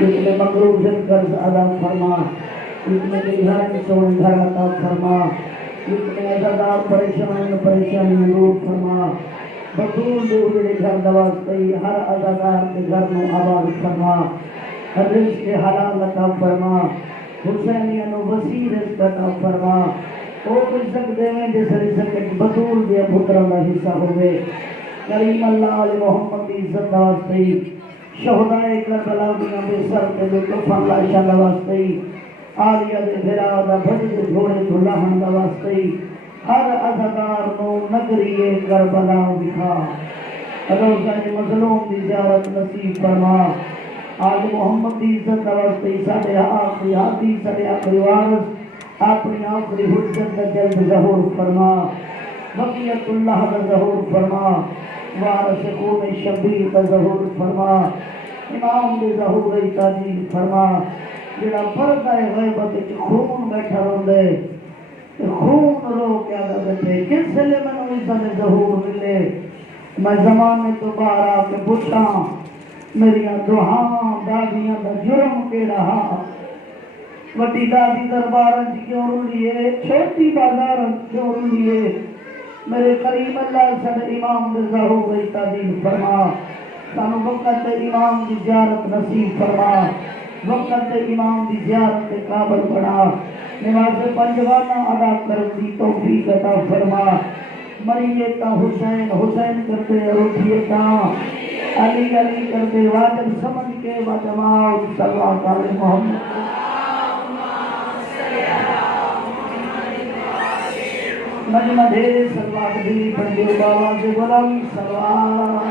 اتنے مقروض قرض ادا فرما، اتنے گھر سونے گھر عطا فرما، اتنے عزادار پریشانی دور فرما، بطول دے ہوئے گھر دواستی ہر عزادار کے گھر میں آباد فرما، رزق حلال عطا فرما، حسینیاں نو وسیع رزق عطا فرما، او رزق دے میں جس رزق بطول دے پتروں کا حصہ ہوئے، کریم اللہ علیہ محمد کی عزت دواستی، شہدائے کربلا دیاں بے سر تے لطف اللہ شاہ واسطے، آلیہ دے بھرا دا بھج دے جھوڑے تو لہن دا واسطے، ہر عزادار نو نگریے کربلا دکھا، روزہ مظلوم دی زیارت نصیب فرما، آج محمد دی عزت دا واسطے ساڈے آخری حادی ساڈے آخری وارث اپنی آخری حجت دا جلد ظہور فرما، بقیت اللہ دا ظہور فرما، وارث خون شبیر دا ظہور فرما، امام دے ظہور تاجیل فرما، جڑا پردہ غیبت وچ خون بیٹھا روندے خون رو کیا بیٹھے کس لئے میں نے اس ظہور ملے، میں زمانے تو باہر آ کے پوچھاں میریاں دعاں دادیاں دا جرم کے رہا، وڈی دادی دربارن کیوں لیے چھوٹی بازارن کیوں لیے، میرے کریم اللہ صد امام دے ظہور تاجیل فرما، سانو وقت امام دی زیارت نصیب فرما، وقت امام دی زیارت قابل بنا، نماز پنجوانہ ادا کرتی توفیق عطا فرما، مریے تا حسین حسین کرتے روٹھیے تا علی علی کرتے واجب سمجھ کے واجماؤ صلوات علی محمد مجمع دھیرے صلوات بھی پڑھے بابا سے بلند صلوات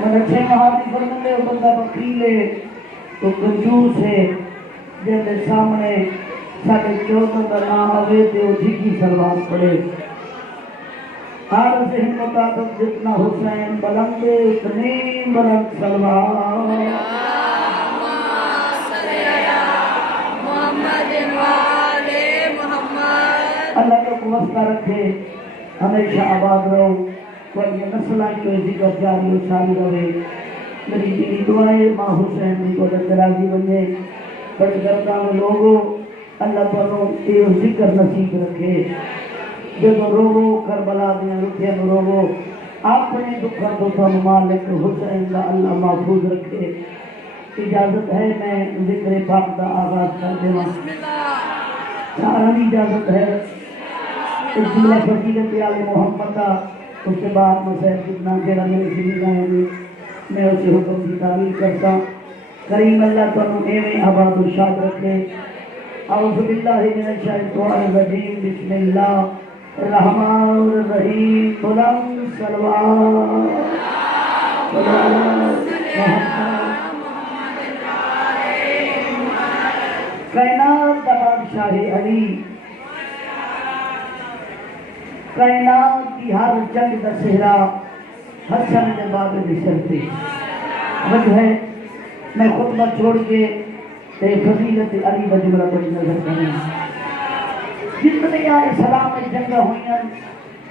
میں اچھے مہاتی فرمندے ہو بندہ بخیلے تو کنجوس ہے جن سامنے ساڑھے 14 کا نام ہوئے تھے وہ جھکی سلوات پڑے، ہر سے مطابق جتنا حسین بلندے اتنی بلند سلوات اللہ کو وسطہ رکھے، ہمیشہ آباد رہو، کوئی نسلہ کی ذکر جاری و ساری رہے، میری دینی دعائے ماں حسین دی کو درازی بنے، بڑے گردان لوگوں اللہ تعالیٰ یہ ذکر نصیب رکھے، جب روو کربلا دیا رکھے روو، اپنے دکھا تو تم مالک حسین دا اللہ محفوظ رکھے۔ اجازت ہے میں ذکر پاک دا آغاز کر دے سارا اجازت ہے، اس جملہ فضیلت آل محمد کا، اس کے بعد مسئلہ کتنا کہنا میرے سنی جائیں گے، میں اسے حکم کی تعمیل کرتا، کریم اللہ تعالیٰ ایویں آباد و شاد رکھے۔ اعوذ باللہ من الشیطان الرجیم، بسم اللہ الرحمن الرحیم، بلند صلوات کائنات کا بادشاہ علی، کائنات کی ہر جنگ کا صحرا حسن کے بعد بسرتے وجہ ہے میں خطبہ چھوڑ کے فضیلت علی بجملہ بڑی نظر کریں، جتنے اسلام میں جنگ ہوئی ہیں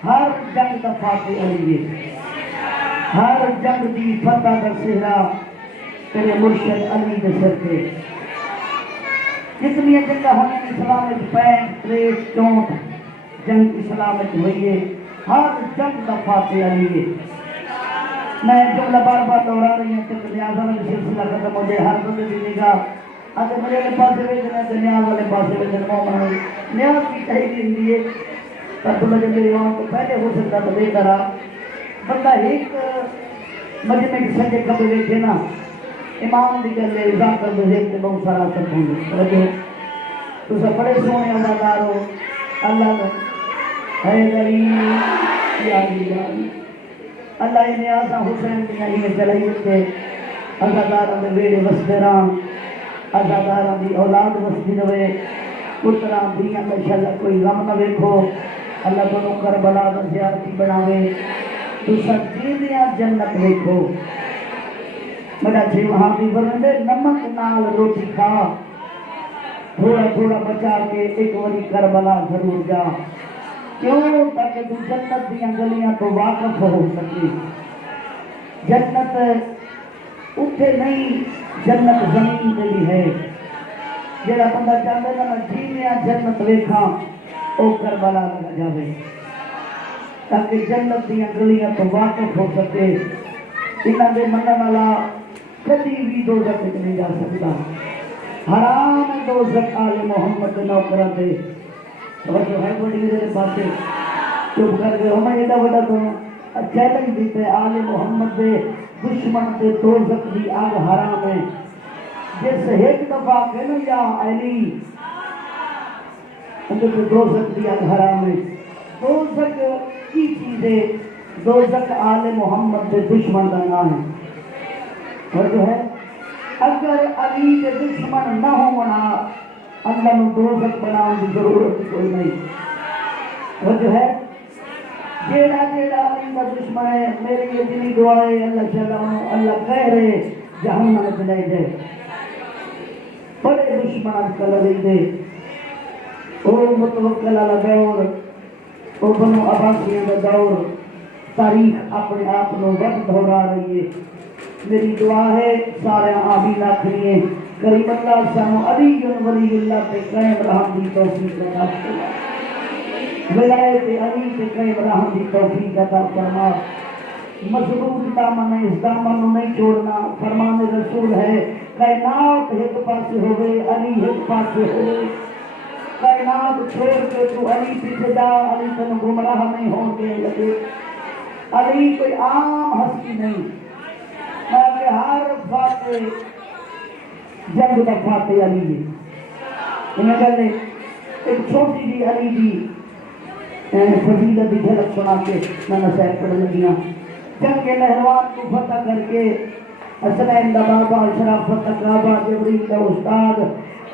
ہر جنگ کا فاتح علی ہے، ہر جنگ دی فتح کا صحرا تیرے مرشد علی کے سر پہ، جتنی جنگ ہوئی ہیں اسلام میں 65 64 جنگ اسلام میں ہوئی ہے، ہر جنگ کا فاتح علی ہے۔ میں جملہ بار بار دورا رہی ہیں کہ نیازہ میں سلسلہ ختم ہو جائے، ہر بندے دی نگاہ اگر مجھے پاسے ویجنے تو نیاز والے پاسے ویجنے مومن نیاز کی تحقیق دیئے تب مجھے میری وہاں کو پہلے ہو سکتا تو دے کرا بندہ ایک مجمع کی سجے کب ویجے نا امام دی کر لے ذاکر بزیب کے بہت سارا سب ہوں گے تو سب بڑے سونے عزادار ہو اللہ ہے غریب یا علی اللہ نیازہ حسین دیا ہی چلائی ہوتے عزادارہ میں بیڑے وسدران عزادارہ دی اولاد وسدی روے پتران دیا انشاءاللہ کوئی غم نہ بیکھو اللہ دونوں کربلا دا زیارتی بناوے تو سجیدیاں جنت بیکھو میرا چھے وہاں بھی برندے نمک نال روٹی کھا تھوڑا تھوڑا بچا کے ایک وری کربلا ضرور جا کیوں؟ تاکہ تو جنت دیا گلیاں تو واقف ہو سکے. جنت اتنے نہیں، جنت زمین پہ بھی ہے. جڑا بندہ چاہتا ہے میں جیویا جنت ویکھاں او کربلا لگا جاوے تاکہ جنت دیا گلیاں تو واقف ہو سکے. انہاں دے منن والا کبھی بھی دوزخ نہیں جا سکتا. حرام ہے دوزخ آل محمد کے نوکراں تے. توجہ ہے بڑی میرے پاسے چپ کر گئے. ہمیں ایڈا بڑا تو چیلنج دیتے آل محمد دے دشمن تے دوزخ دی آگ حرام ہے. جس ایک دفعہ کہنا یا علی اندر تو دوزخ دی آگ حرام ہے. دوزخ کی چیز ہے؟ دوزخ آل محمد دے دشمن دا نام ہے. اور جو ہے اگر علی کے دشمن نہ ہونا اللہ نے دوزخ بناؤں کی ضرورت کوئی نہیں. اور جو ہے جیڑا جیڑا علی کا دشمن ہے میری یہ دلی دعا ہے اللہ چلاؤں اللہ کہہ رہے جہنم میں چلے جائے. بڑے دشمن کل رہی دے او متوکل علی دور او بنو عباسیہ کا دور تاریخ اپنے آپ کو وقت دہرا رہی ہے. میری دعا ہے سارے آمین آخریے کریم اللہ سانو علی ولی اللہ پہ قائم رہن دی توفیق عطا فرما. ولایت علی پہ قائم رہن دی توفیق عطا فرما. مضبوط دامن ہے اس دامن کو نہیں چھوڑنا. فرمان رسول ہے کائنات ایک پاسے ہوئے علی ایک پاسے ہوئے. کائنات چھوڑ کے تو علی پیچھے جا علی تن گمراہ نہیں ہوں گے لگے. علی کوئی عام ہستی نہیں کہ ہر فاتح جنگ کا فاتح علی ہے. انہیں کہتے ایک چھوٹی جی علی دی فضیلت دی جھلک سنا کے میں نصیحت پڑھنے لگیاں. جنگ کے نہروان کو فتح کر کے حسنین دا بابا شرافت کعبہ جبریل دا استاد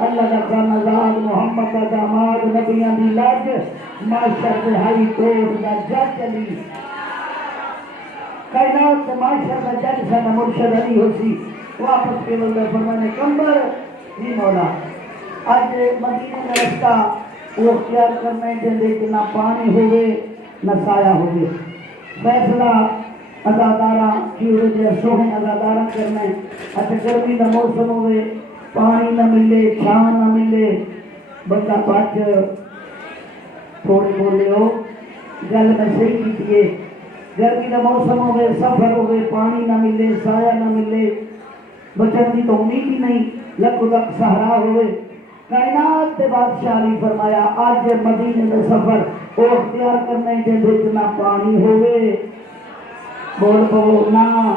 اللہ کا خانزاد محمد کا داماد نبیان دی لج معاشر سے ہائی کوٹ دا جج علی کائنات سے معاشر کا جج سنا مرشد علی ہوسی. واپس کے وقت فرمانے کمبر ہی مولا آج مدینہ میں رستہ وہ اختیار کرنے دے کہ نہ پانی ہوئے نہ سایہ ہوئے. فیصلہ ازادارہ کی وجہ سوہیں ازادارہ کرنے. اچھا گرمی کا موسم ہوئے پانی نہ ملے چھاں نہ ملے بندہ پاچ تھوڑے بولے ہو گل میں صحیح کیجئے. گرمی کا موسم ہوئے سفر ہوئے پانی نہ ملے سایہ نہ ملے بچن کی تو امید ہی نہیں لکھ لکھ سہرا ہوئے. کائنات کے بادشاہ علی فرمایا آج مدینے میں سفر وہ اختیار کرنے کے جتنا پانی ہوئے بول بولو نہ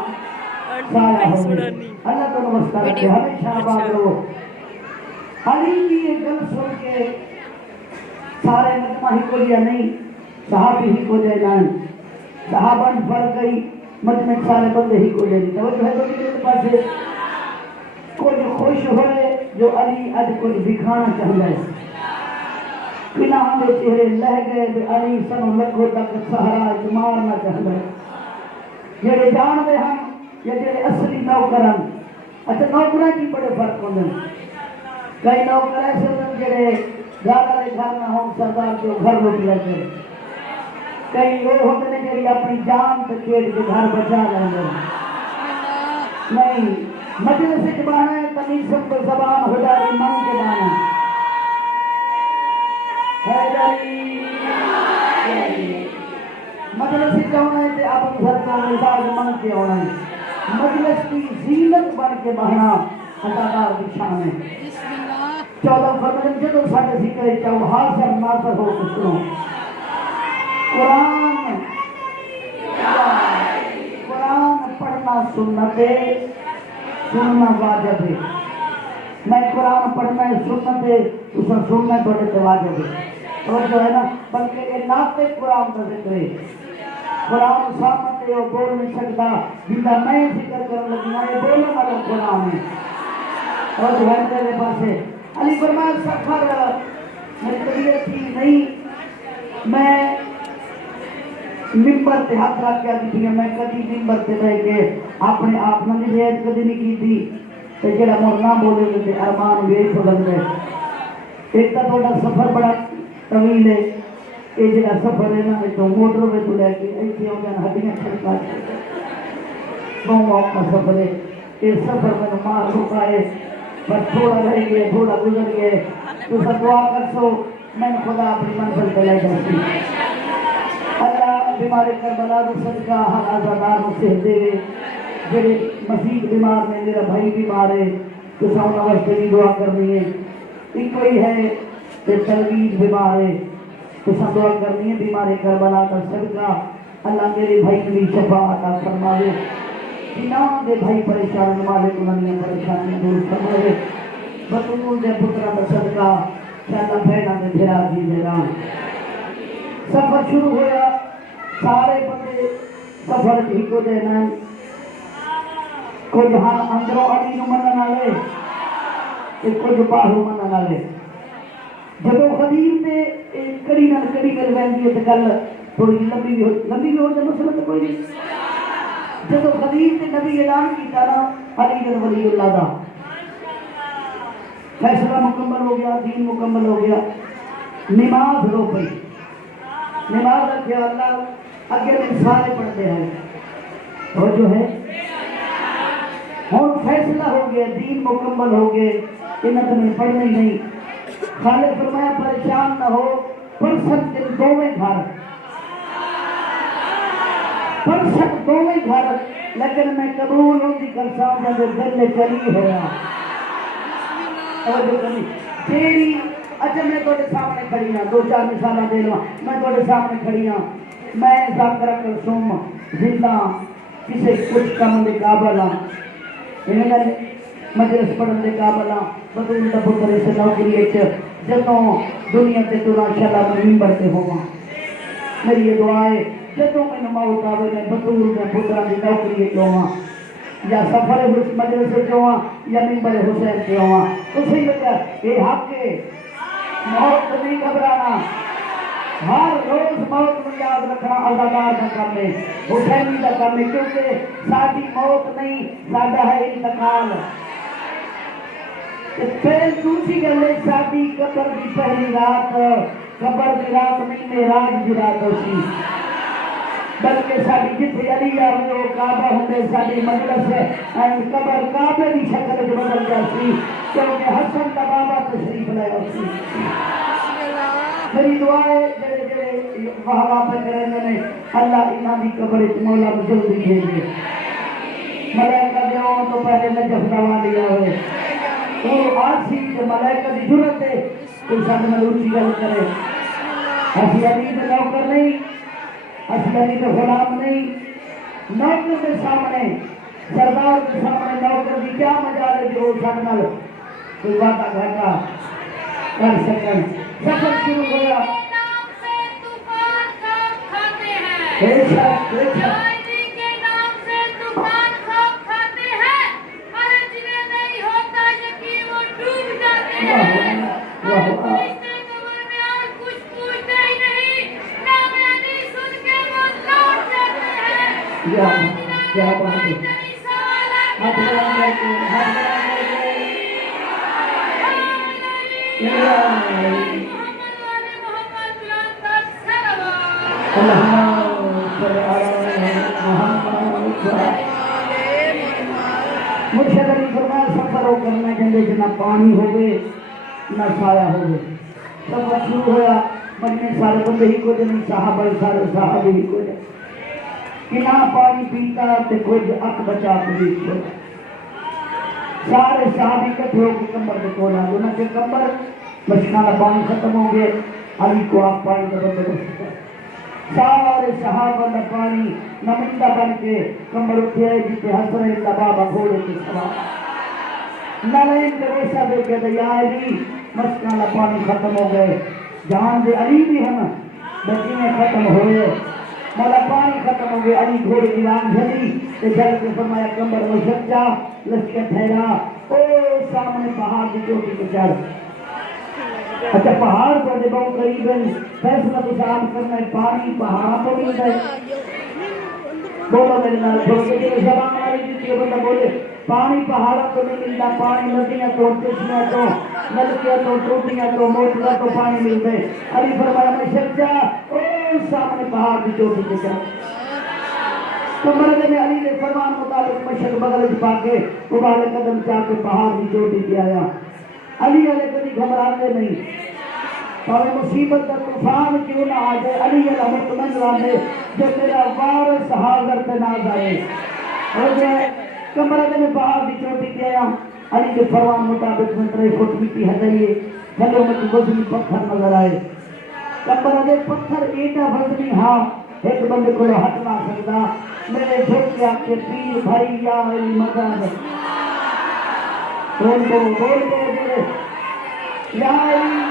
سایہ ہوئے. اللہ تو نمسکار رکھے ہمیشہ آباد رہو. علی کی یہ گل سن کے سارے مجمع ہی کو لیا نہیں صحابی ہی کو لے جائیں صحابہ فرق گئی مجمع سارے بندے ہی کو لے لی. توجہ ہے تو میرے پاس کوئی خوش ہوئے جو علی اج کچھ دکھانا چاہتا ہے. بنا ہمیں چہرے لہ گئے کہ علی سنو لکھو تک سہرا مارنا چاہتا ہے. جڑے جانتے ہیں یا جڑے اصلی نوکران. اچھا نوکران کی بڑے فرق ہوتے ہیں. کئی نوکر ایسے ہوتے ہیں جڑے گھر والے گھر نہ ہوں سردار جو گھر روٹ لیتے ہیں. کئی وہ ہوتے ہیں جڑے اپنی جان سے کھیل کے گھر بچا لیں گے. نہیں مجلس سے بانا ہے تمیز سب کو زبان ہو جائے من کے بانا مجلس سے ہونا ہے کہ آپ گھر کا مزاج من کے ہونا ہے. مجلس کی زینت بن کے بہنا اداکار کی شان ہے. 14 فروری جدو ساڑھے ذکر چاہو حاضر ناظر ہو کسنو قرآن پڑھنا سنت ہے سننا واجب ہے. میں قرآن پڑھنا ہے سنت ہے اسے سننا بڑے واجب ہے. اور جو ہے نا بلکہ یہ ناطق قرآن کا ذکر ہے. قرآن سامنے وہ بول نہیں سکتا جنہا میں ذکر کرنے لگنا یہ بولنے والا قرآن ہے. اور جو ہے میرے پاس ہے علی فرمایا سفر میری طبیعت تھی نہیں میں ممبر تے ہاتھ رکھ کے آتی تھی میں کدی ممبر تے رہ کے اپنے آپ نے رعایت کدی نہیں کی تھی. تے جڑا مور نہ بولے تے ارمان ویکھ لگ گئے. ایک تو تھوڑا سفر بڑا طویل ہے یہ جڑا سفر ہے نا تو موٹر وے تو لے کے ایتھے آؤندے ہڈیاں چھڑکا بہت اوکھا سفر ہے یہ سفر میں مار رکائے پر تھوڑا رہ گئے تھوڑا گزر گئے تو سب دعا کر سو میں خدا اپنی منزل پہ لے جاتی اللہ بیمار کربلا کا صدقہ ہر آزادار کو صحت دے جڑے مسیح بیمار نے میرا بھائی بیمار ہے تو سامنا واسطے بھی دعا کرنی ہے ایک کوئی ہے کہ تلویز بیمار ہے تو سب دعا کرنی ہے بیمار کربلا کا صدقہ اللہ میرے بھائی کی شفا عطا فرماوے جنہاں دے بھائی پریشان مالک انہوں پریشانی دور فرماوے بطول دے پترہ کا صدقہ کہ اللہ بھیڑا دے بھیرا دیجے گا سفر شروع ہویا سارے بندے سفر ہی کو دینا کچھ ہاں اندروں علی نو منن والے تے کچھ باہروں منن والے جدوں خدیر تے کڑی نال کڑی مل ویندی ہے تے گل تھوڑی لمبی ہو تے مسئلہ تے کوئی نہیں جدوں خدیر تے نبی اعلان کیتا نا علی بن ولی اللہ دا فیصلہ مکمل ہو گیا دین مکمل ہو گیا نماز رو پئی نماز رکھیا اللہ اگے میں سارے پڑھتے ہیں اور جو ہے اور فیصلہ ہو گیا دین مکمل ہو گئے انہاں تمہیں پڑھنے نہیں خالق فرمایا پریشان نہ ہو پرسد دن دوویں گھر پرسد دوویں گھر لیکن میں قبول ہوں دی کرساں جب دل میں چلی ہوا اور جو کمی تیری اچھا میں توڑے سامنے کھڑی ہوں دو چار مثالہ دے لوں میں توڑے سامنے کھڑی ہوں میں ذاکرہ کلثوم زندہ کسے کچھ کم دے قابل ہوں انہیں مجلس پڑھن دے قابل ہوں بدون دا پتر سے نوکری اچھ جتوں دنیا تے تو انشاءاللہ میں ممبر تے ہوا میری یہ دعا ہے جتوں میں نماؤ قابل میں بدون دا پتر دی نوکری اچھ ہوا یا سفر مجلس سے ہوا یا ممبر حسین سے ہوا اسی وجہ یہ حق ہے موت نہیں گھبرانا ہر روز موت کو یاد رکھنا عزادار کا کام ہے حسینی کا کام ہے کیونکہ ساری موت نہیں سادہ ہے انتقال پھر دوسری گل ہے ساری قبر کی پہلی رات قبر کی رات نہیں معراج کی رات ہوتی بلکہ ساری جتنے علی آئے وہ کعبہ ہوتے ساری مجلس ہے قبر کعبے کی شکل جو بدل جاتی کیونکہ حسن کا بابا تشریف لائے ہوتی میری دعا ہے جڑے جڑے وہاں پہ کریں نے اللہ انہاں دی قبر مولا جلدی بھیجے ملائکہ دے آؤں تو پہلے نجف دوا لیا ہوئے وہ آسی کہ ملائکہ دی جرت ہے کوئی ساتھ میں اونچی گل کرے اسی علی دے نوکر نہیں اسی علی دے غلام نہیں نوکر کے سامنے سردار کے سامنے نوکر کی کیا مجال ہے جو ساتھ نال کوئی وعدہ گھٹا کر سکیں سفر شروع ہوا بے شک کے نام سے طوفان خوف کھاتے ہیں ہر جنہیں نہیں ہوتا یقین وہ ڈوب جاتے ہیں پوچھتے قبر میں اور کچھ پوچھتے ہی نہیں نام علی سن کے وہ لوٹ جاتے ہیں کیا بات ہے ہاتھ بڑھا کر کے ہاتھ بڑھا کر کے مجھے اگر فرمایا سفر ہو کرنا چاہتے کہ نہ پانی ہوئے نہ سایہ ہوئے سفر شروع ہوا مجھے سارے بندے ہی کو جنہیں صحابہ سارے صحابہ ہی کو جنہیں کہ نہ پانی پیتا تے کچھ اک بچا پوری سارے صحابی کٹھے ہو کے کمبر کے کولا دونوں کے کمبر مشکانہ پانی ختم ہو گئے علی کو آپ پانی کا بندے بستا سارے صحابہ نے پانی نمندہ بن کے کمبر اٹھے جیتے حسن اللہ بابا گھوڑے کے سوال نلین کے ویسا دے کے دیا علی مشکانہ پانی ختم ہو گئے جہاں دے علی بھی ہم بچینے ختم ہوئے مولا پانی ختم ہو گئے علی گھوڑے کی ران جھلی کہ جل کے فرمایا کمبر مشکا لشکر ٹھہرا او سامنے پہاڑ کی چوٹی کے چڑھ اچھا پہاڑ پر جب ہم قریب ہیں فیصلہ تو شام کرنا ہے پانی پہاڑ پر مل جائے بولو میرے نال چھوٹے جو زبان والی جیتی ہے بندہ بولے پانی پہاڑ پر نہیں ملتا پانی ندیاں تو چشمے تو نلکیاں تو ٹوٹیاں تو موٹراں تو پانی ملتے. علی فرمایا مشرق جا او سامنے پہاڑ کی چوٹی پہ چل. کمر نے علی نے فرمان مطابق مشرق بغل پا کے ابال قدم چاہ کے پہاڑ کی چوٹی پہ آیا. علی والے کبھی گھبراتے نہیں. اور مصیبت کا طوفان کیوں نہ آ جائے علی علیہ مطمئن رہے جو تیرا وارث حاضر پہ نہ جائے. اور جو کمر نے پہاڑ کی چوٹی پہ آیا. علی کے فرمان مطابق میں 3 فٹ مٹی ہٹائیے. گلوں میں وزنی پتھر نظر آئے. کمر نے پتھر ایٹا وزنی ہاں ایک بندے کو ہٹ نہ سکتا. میرے جھک کے آپ کے پیر بھائی یا علی مدد بول دو میرے یا علی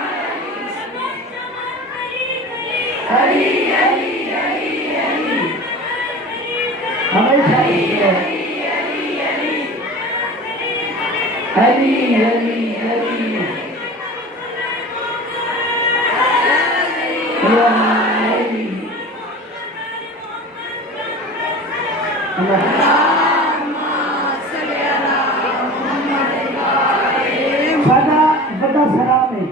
علی علی علی علی ہمیشہ علی علی علی بڑا سلام ہے.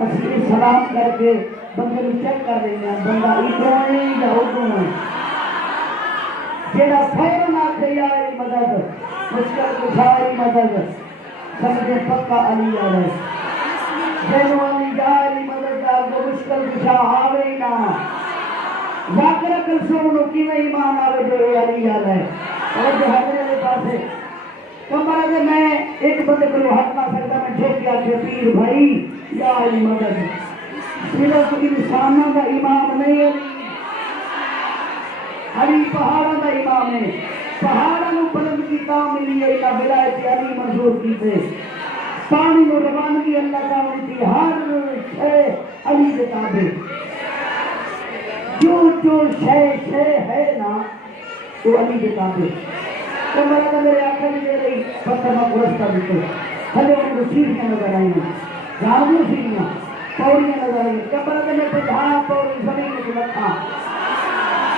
اسی سلام کر کے بندے کو چیک کر رہے ہیں بندہ ادھر ہے یا ادھر ہے. جیڑا فوراً آتے یا مدد مشکل کشائی مدد سمجھے پکا علی آئے. جنو علی جائے مدد جائے تو مشکل کشا آوے ہی نہ. ذاکرہ کل سونو کی میں ایمان آوے جو علی آئے. اور جو حضرت کے پاس ہے کمبر ہے میں ایک بندے کو ہٹ نہ سکتا. میں جھوک گیا کہ پیر بھائی یا علی مدد. صرف انسانوں کا امام نہیں ہے علی پہاڑوں کا امام ہے. پہاڑوں بلند کی تاں ملی ہے کہ ولایت علی منظور کی تھے. پانی میں روانگی اللہ تعالیٰ کی ہر شے علی کے تابع. جو شے ہے نا تو علی کے تابع. تو میرے آنکھیں بھی دے رہی پتھر میں پرستہ دیتے ہلے ان کو سیڑھیاں نظر آئی ہیں. جانو سیڑھیاں پوڑیاں نظر آئی ہیں. کمر میں 50 پوڑی زمین میں رکھا.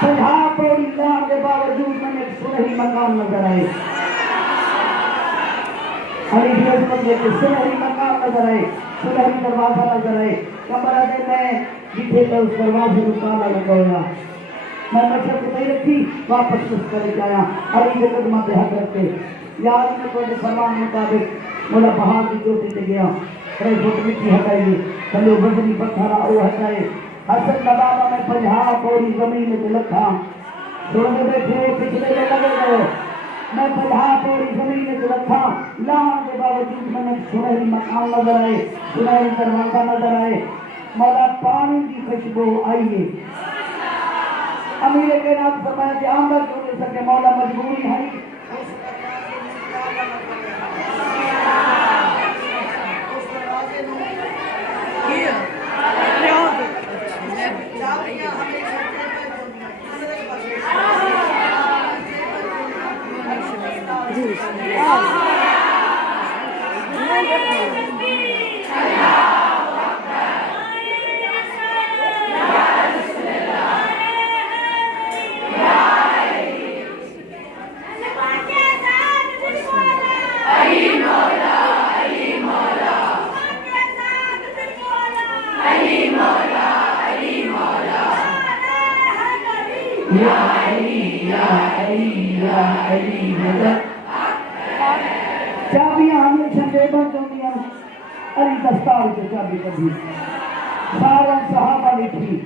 50 پوڑی لان کے باوجود میں ایک سنہری مقام نظر آئے. علی کی عظمت میں سنہری مقام نظر آئے. سنہری دروازہ نظر آئے. کمر میں جتنے کا اس دروازے کو تالا لگایا. میں مشرق کو نہیں رکھی واپس کچھ کر کے آیا. علی کے قدمہ پہ حق رکھتے یاد میں کوئی فرمان مطابق مولا پہاڑ کی چوٹی سے گیا. 3 فٹ مٹی ہٹائیے. کلو وزنی پتھر وہ ہٹائے. حسن نبابہ میں 50 پوری زمین میں لکھا. سونے بیٹھے پچھلے میں لگے گئے. میں 50 پوری زمین میں رکھا. لان کے باوجود میں نے سنہری مقام نظر آئے. سنہری دروازہ نظر آئے. مولا پانی کی خوشبو آئیے. امیر کائنات فرمایا کہ آمدہ کیوں نہیں سکے مولا مجبوری ہے. چابیاں ہمیشہ بے بند ہوتی ہیں. علی دستار سے چابی کٹھی. سارا صحابہ لکھی.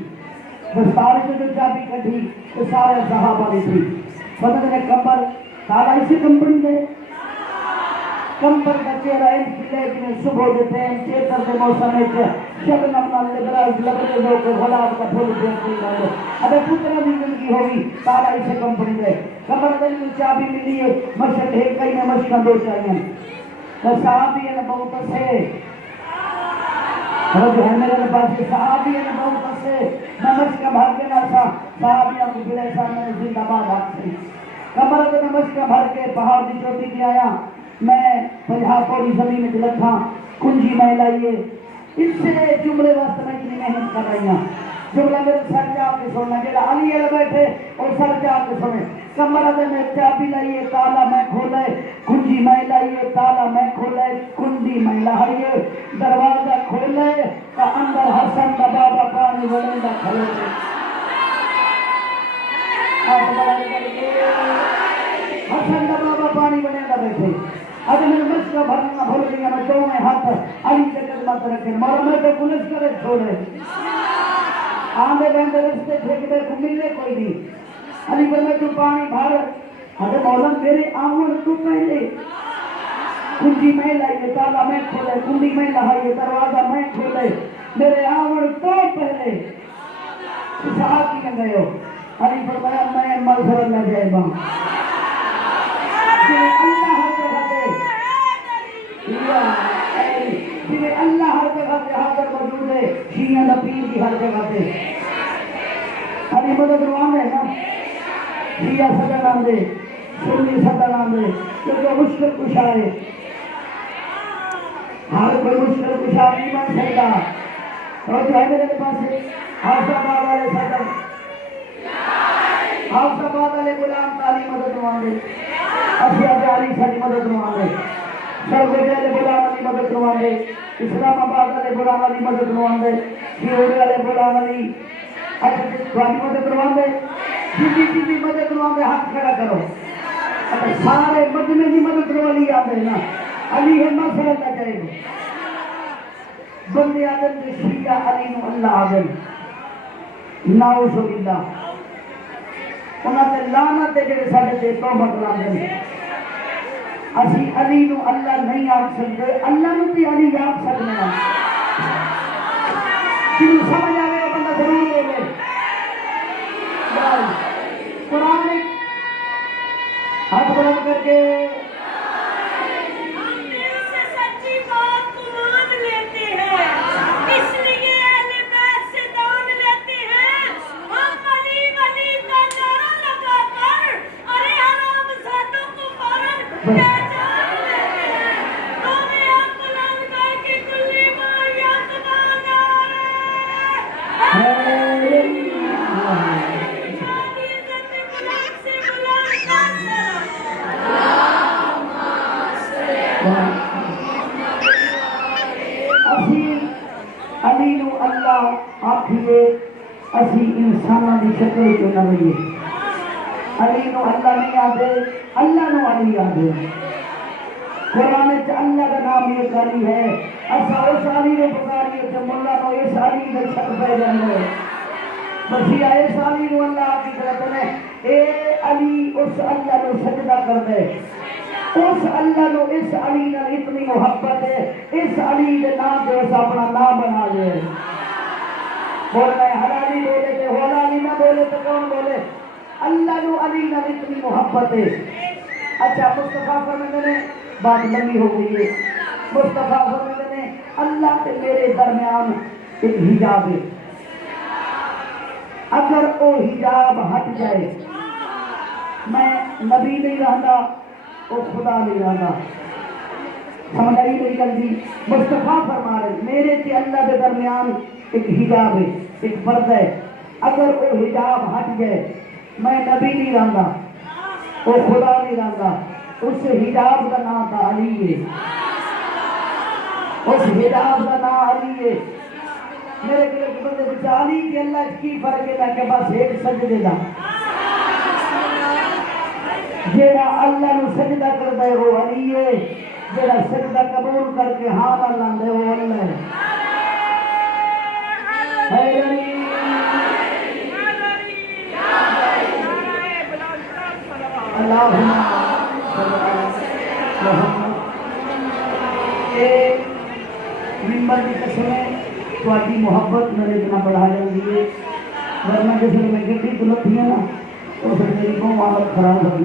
دستار سے جو چابی کٹھی تو سارا صحابہ لکھی. بدل نے کمبر سارا اسی کمپنی دے کمبر کا چہرہ ان کی لیکن صبح دیتے ہیں چیتر کے موسم میں شب نمنا لبراز لبرے دو کے غلاب کا پھول دیکھتے ہیں. اگر پترہ بھی زندگی ہوگی سارا اسے کمپنی دے. کمبر دل میں چابی ملی ہے. مشہد ہے کئی میں مشکل دو چاہیے. تو صحابی ہے بہت سے اور جو ہے میرے پاس صحابی ہے بہت سے. میں مشکل بھر کے نہ تھا صحابیوں کو بلے سامنے زندہ باد آت سے. کمر میں مشکل بھر کے پہاڑ کی چوٹی پہ آیا. میں 50 پوری زمین میں لکھا. کنجی میں لائیے. اس سے جملے واسطے میں اتنی محنت کر رہی ہوں. جملہ میرے سر جا کے سننا جیلا علی علیہ بیٹھے اور سر جا کے سنے. کمرہ دے میں چابی لائیے تالا میں کھولے کنجی میں لائیے تالا میں کھولے کنڈی میں لائیے دروازہ کھولے کا اندر حسن دا بابا پانی ولیندہ کھلے حسن دا بابا پانی ولیندہ بیٹھے اگر میں مسئلہ بھرنا بھول گیا میں دو میں ہاتھ علی کے قدمت رکھیں مولا میں تو پولیس کرے چھوڑے آندے بندے رستے پھینکتے کو ملنے کوئی نہیں علی پر میں تو پانی بھر اگر مولا میرے آمن تو پہلے کنجی میں لائیے تالا میں کھولے کنڈی میں لائیے دروازہ میں کھولے میرے آمن تو پہلے صحاب کی گئے ہو علی پر میں مغفر اللہ جائے باں اللہ ہر جگہ دے جنہیں اللہ ہر جگہ سے حاضر موجود ہے شیعہ نبیر کی ہر جگہ سے علی مدد روان ہے نا شیعہ صدر نام دے سنی صدر نام دے کیونکہ مشکل کشا ہے ہر کوئی مشکل کشا نہیں بن سکتا اور جو ہے میرے پاس ہے حافظ آباد والے صدر حافظ آباد والے غلام تعلیم مدد روان دے افیاد علی ساری مدد روان دے سرگوجہ علی غلام علی مدد روان دے اسلام آباد علی غلام علی مدد روان دے شیعوڑی علی غلام علی اچھا مدد روان دے جی مدد روان دے ہاتھ کھڑا کرو سارے مجمع کی مدد رو علی آدھے نا علی ہے مغفر اللہ جائے گا بندے آدم دے شیعہ علی نو اللہ آدم نعوذ باللہ انہاں تے لعنت تے جڑے ساڈے تے توبہ کراندے اسی علی نو اللہ نہیں آکھ سکتے اللہ نو بھی علی آکھ سکتے ہیں جنہوں سمجھ آئے وہ بندہ ضرور بولے قرآن میں ہاتھ بلند کر کے ہم دل سے سچی بات کو مان لیتے ہیں اس لیے اہل بیت سے دام لیتے ہیں ہم علی ولی کا نعرہ لگا کر ارے حرام زادوں کو فوراً پہچان لیتے ہیں تمہیں آپ بلند کر کے کلی ماں یاد مانا علی نو اللہ آکھیے اسی انسانہ دی شکل کیوں نہ رہیے علی نو اللہ نہیں آدھے اللہ نو علی آدھے قرآن چ اللہ کا نام یہ علی ہے ایسا اس علی نے پکاری ہے جب اللہ نو اس علی نے چھک پہ جانے بسی آئے اس علی نو اللہ کی طرف نے اے علی اس اللہ نو سجدہ کر دے اس اللہ نو اس علی نے اتنی محبت ہے اس علی کے نام پہ اس اپنا نام بنا دے بول رہے ہیں حلالی بولے تھے حلالی نہ بولے تو کون بولے اللہ نو علی نے اتنی محبت ہے اچھا مصطفیٰ فرماتے نے بات لمبی ہو گئی ہے مصطفیٰ فرماتے نے اللہ کے میرے درمیان ایک حجاب ہے اگر وہ حجاب ہٹ جائے میں نبی نہیں رہتا وہ خدا نہیں رہتا سمجھ آئی میری گل جی مصطفیٰ فرما رہے میرے سے اللہ کے درمیان ایک حجاب ہے ایک پردہ ہے اگر وہ حجاب ہٹ جائے میں نبی نہیں رہتا وہ خدا نہیں رہتا اس حجاب کا نام تھا علی ہے اس حجاب کا نام علی ہے میرے کے بندے بچہ علی کی اللہ کی فرق ہے کہ بس ایک سجدے دا جیڑا اللہ نو سجدہ کرتا ہے وہ علی ہے جیڑا سجدہ قبول کر کے ہاں اللہ دے وہ اللہ ہے اے علی اللہم ممبر کی قسمیں تو آتی محبت میرے اتنا بڑھا جاندی ہے ورنہ جیسے میں گھٹی تو لگتی ہے نا تو پھر میری قوم عادت خراب ہوگی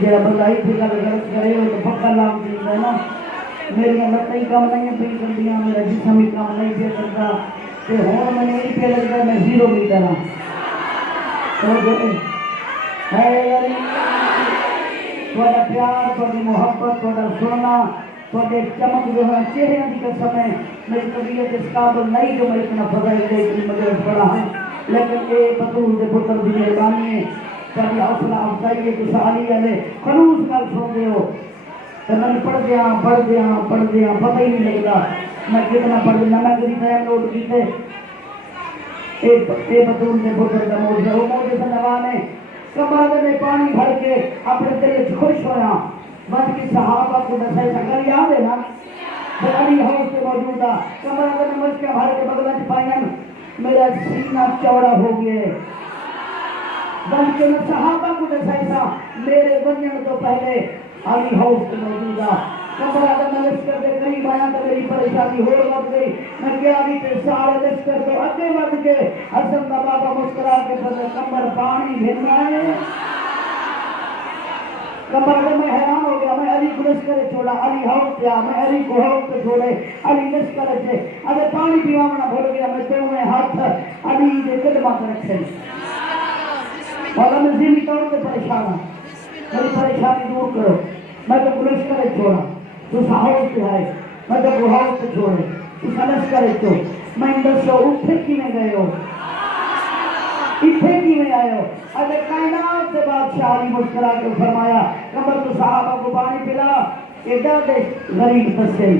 جیڑا بندہ ہی پھر غلط کرے وہ تو پکا لام دیتا ہے نا میری لتیں کم نہیں پی کرتیاں میرا جسم ہی کم نہیں پی کرتا کہ ہوں میں نہیں پی لگتا میں زیرو میٹر ہوں تو جو ہے علی تھوڑا پیار تھوڑی محبت تھوڑا سونا تھوڑے چمک جو ہے چہرے کی قسم ہے میری طبیعت اس قابل نہیں جو میں اتنا فضائل دے اتنی مجلس پڑھا ہے لیکن اے بطول دے پتر دی مہربانی ہے ساری حوصلہ افزائی تو سالی والے خلوص نال سوندے ہو تو میں پڑھ دیا پتہ ہی نہیں لگتا میں کتنا پڑھ دینا میں کبھی ٹائم نوٹ کیتے اے بطول نے بزرگ کا موجزہ وہ موجزہ نوانے کمرہ میں پانی بھر کے اپنے دل سے خوش ہویا بس کی صحابہ کو دسائی سکر یاد ہے نا علی ہاؤس سے موجودہ کمرہ میں مشکہ بھر کے بغلہ پائیں میرا سینہ چوڑا ہو گیا بلکہ میں صحابہ کو دسائی سا میرے بنیان تو پہلے علی ہاؤس سے موجودہ کمرہ میں لشکر کے قریب آیا تو میری پریشانی ہو لگ گئی میں گیا بھی تے سارے لشکر کو اگے بڑھ کے حسن کا بابا مسکرا کے کمر پانی بھر رہا ہے کمر میں حیران ہو گیا میں علی کو لشکر چھوڑا علی ہاؤس پہ میں علی کو ہاؤس پہ چھوڑے علی لشکر سے اگر پانی پیوانا بھول گیا میں تو میں ہاتھ علی کے قدمہ پر رکھے مولا میں ذہنی طور پہ پریشان ہوں میری پریشانی دور کرو میں تو لشکر چھوڑا تو ہاؤس پہ آئے میں تو ہاؤس پہ چھوڑے تو لشکر چھو میں اندر سے اٹھے کی میں گئے ہو اتھے کی میں آئے ہو اگر کائنات سے بادشاہ علی مسکرا کے فرمایا کمر تو صحابہ کو پانی پلا ایڈا دے غریب تسل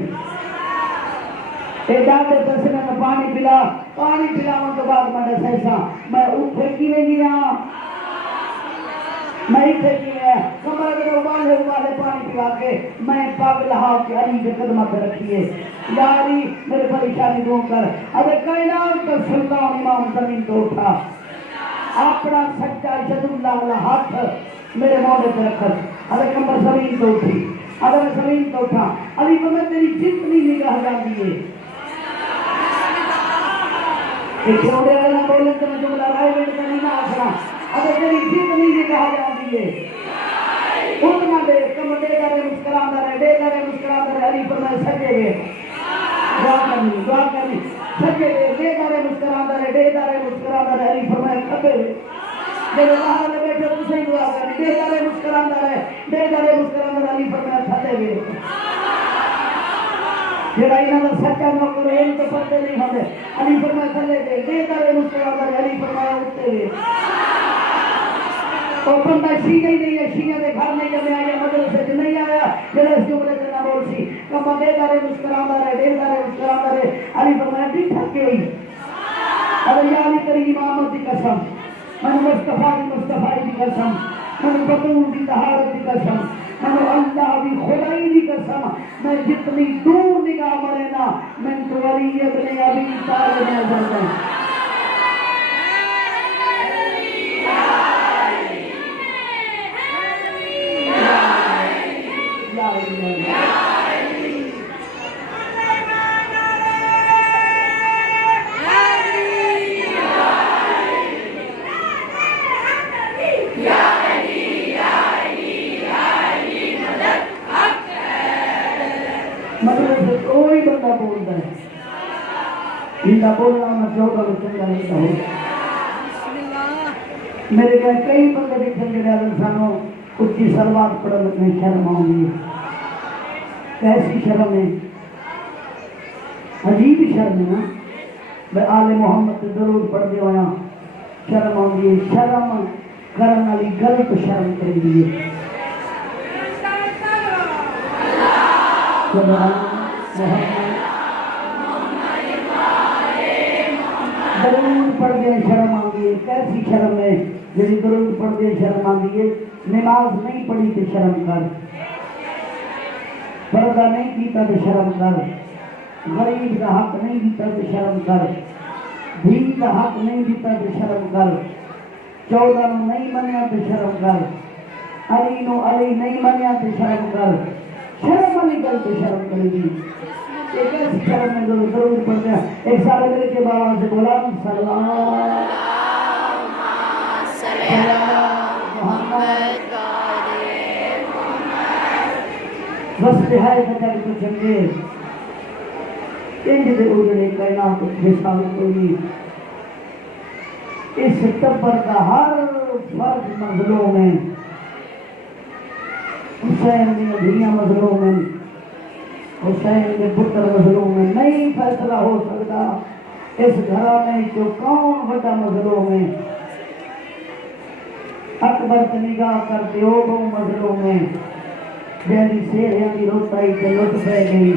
ایڈا دے تسل میں پانی پلا من تو بعد میں دسیسا میں اٹھے کی میں گیا میں اتھے کی میں کمر اگر ابالے پانی پلا کے میں پاک لہا کے علی کے قدمہ پہ رکھیے یا علی میرے پریشانی دوں کر اگر کائنات کا سلطان امام زمین تو اٹھا اپنا سچا جد اللہ والا ہاتھ میرے موڑے پہ رکھت اگر کمر زمین تو اٹھی اگر زمین تو اٹھا علی کو میں تیری جتنی نگاہ جان دیئے ایک چھوڑے والا بولے تو میں جملہ رائے بیٹھ کا نہیں آسنا اگر تیری جتنی نگاہ جان دیئے اتنا دے کمر دے دارے مسکران دارے علی پر میں سجے گئے دعا کرنی سجے گئے دے دارے مسکران دارے علی پر میں کھبے گئے میرے باہر میں بیٹھے تو صحیح دعا کرنی دے دارے مسکران دارے علی پر میں کھبے گئے جڑا انہاں دا سچا نوکر ہے تو پتے نہیں ہوندے علی پر میں کھلے گئے دے دارے مسکران دارے علی پر میں اٹھتے گئے اور بندہ شیعہ ہی نہیں ہے شیعہ دے گھر نہیں جمع آیا مدرسے سے نہیں آیا جڑا اس جملے سے نہ بول سی کما دے دارے مسکران دارے علی فرمایا ڈٹھا کے ہوئی ارے یا علی تیری امامت کی قسم من مصطفیٰ کی قسم من بطول کی طہارت کی قسم من اللہ کی خدائی کی قسم میں جتنی دور نگاہ مرے نا من تو علی ابن ابی طالب نظر میں کوئی بندہ بولتا ہے انہا بولنا میں چاہتا ہوں چنگا نہیں ہو میرے کہا کئی بندے دیکھیں گے انسانوں اچھی سلوات پڑھنے میں شرم آؤں گی کیسی شرم ہے عجیب شرم ہے نا میں آل محمد سے ضرور پڑھ دے ہویا شرم آؤں گی شرم کرن علی غلط شرم کر دیئے درود پڑھ دے شرم آگئی ہے کیسی شرم ہے جنہی درود پڑھ دے شرم آگئی ہے نماز نہیں پڑھی تو شرم کر پردہ نہیں کیتا تو شرم کر غریب کا حق نہیں دیتا تو شرم کر دین کا حق نہیں دیتا تو شرم کر 14 نہیں منیا تو شرم کر علی نہیں منیا تو شرم کر شرم والی گل تو شرم کرے گی ایک ایسی شرم میں ضرور پڑھتے ہیں ایک سارے دل کے بابا سے بولا سلام محمد بس بہائے بچاری کو چنگے انج دے اجڑے کائنات حساب کوئی اس ٹبر کا ہر فرد مظلوم ہے حسین میں دنیا مظلوم ہے حسین کے پتر مظلوم ہے نہیں فیصلہ ہو سکتا اس گھر میں جو کون بڑا مظلوم ہے اکبر سے نگاہ کرتے ہو دو مزلوں میں جیسی سیریاں کی روتائی سے لٹ پہ گئی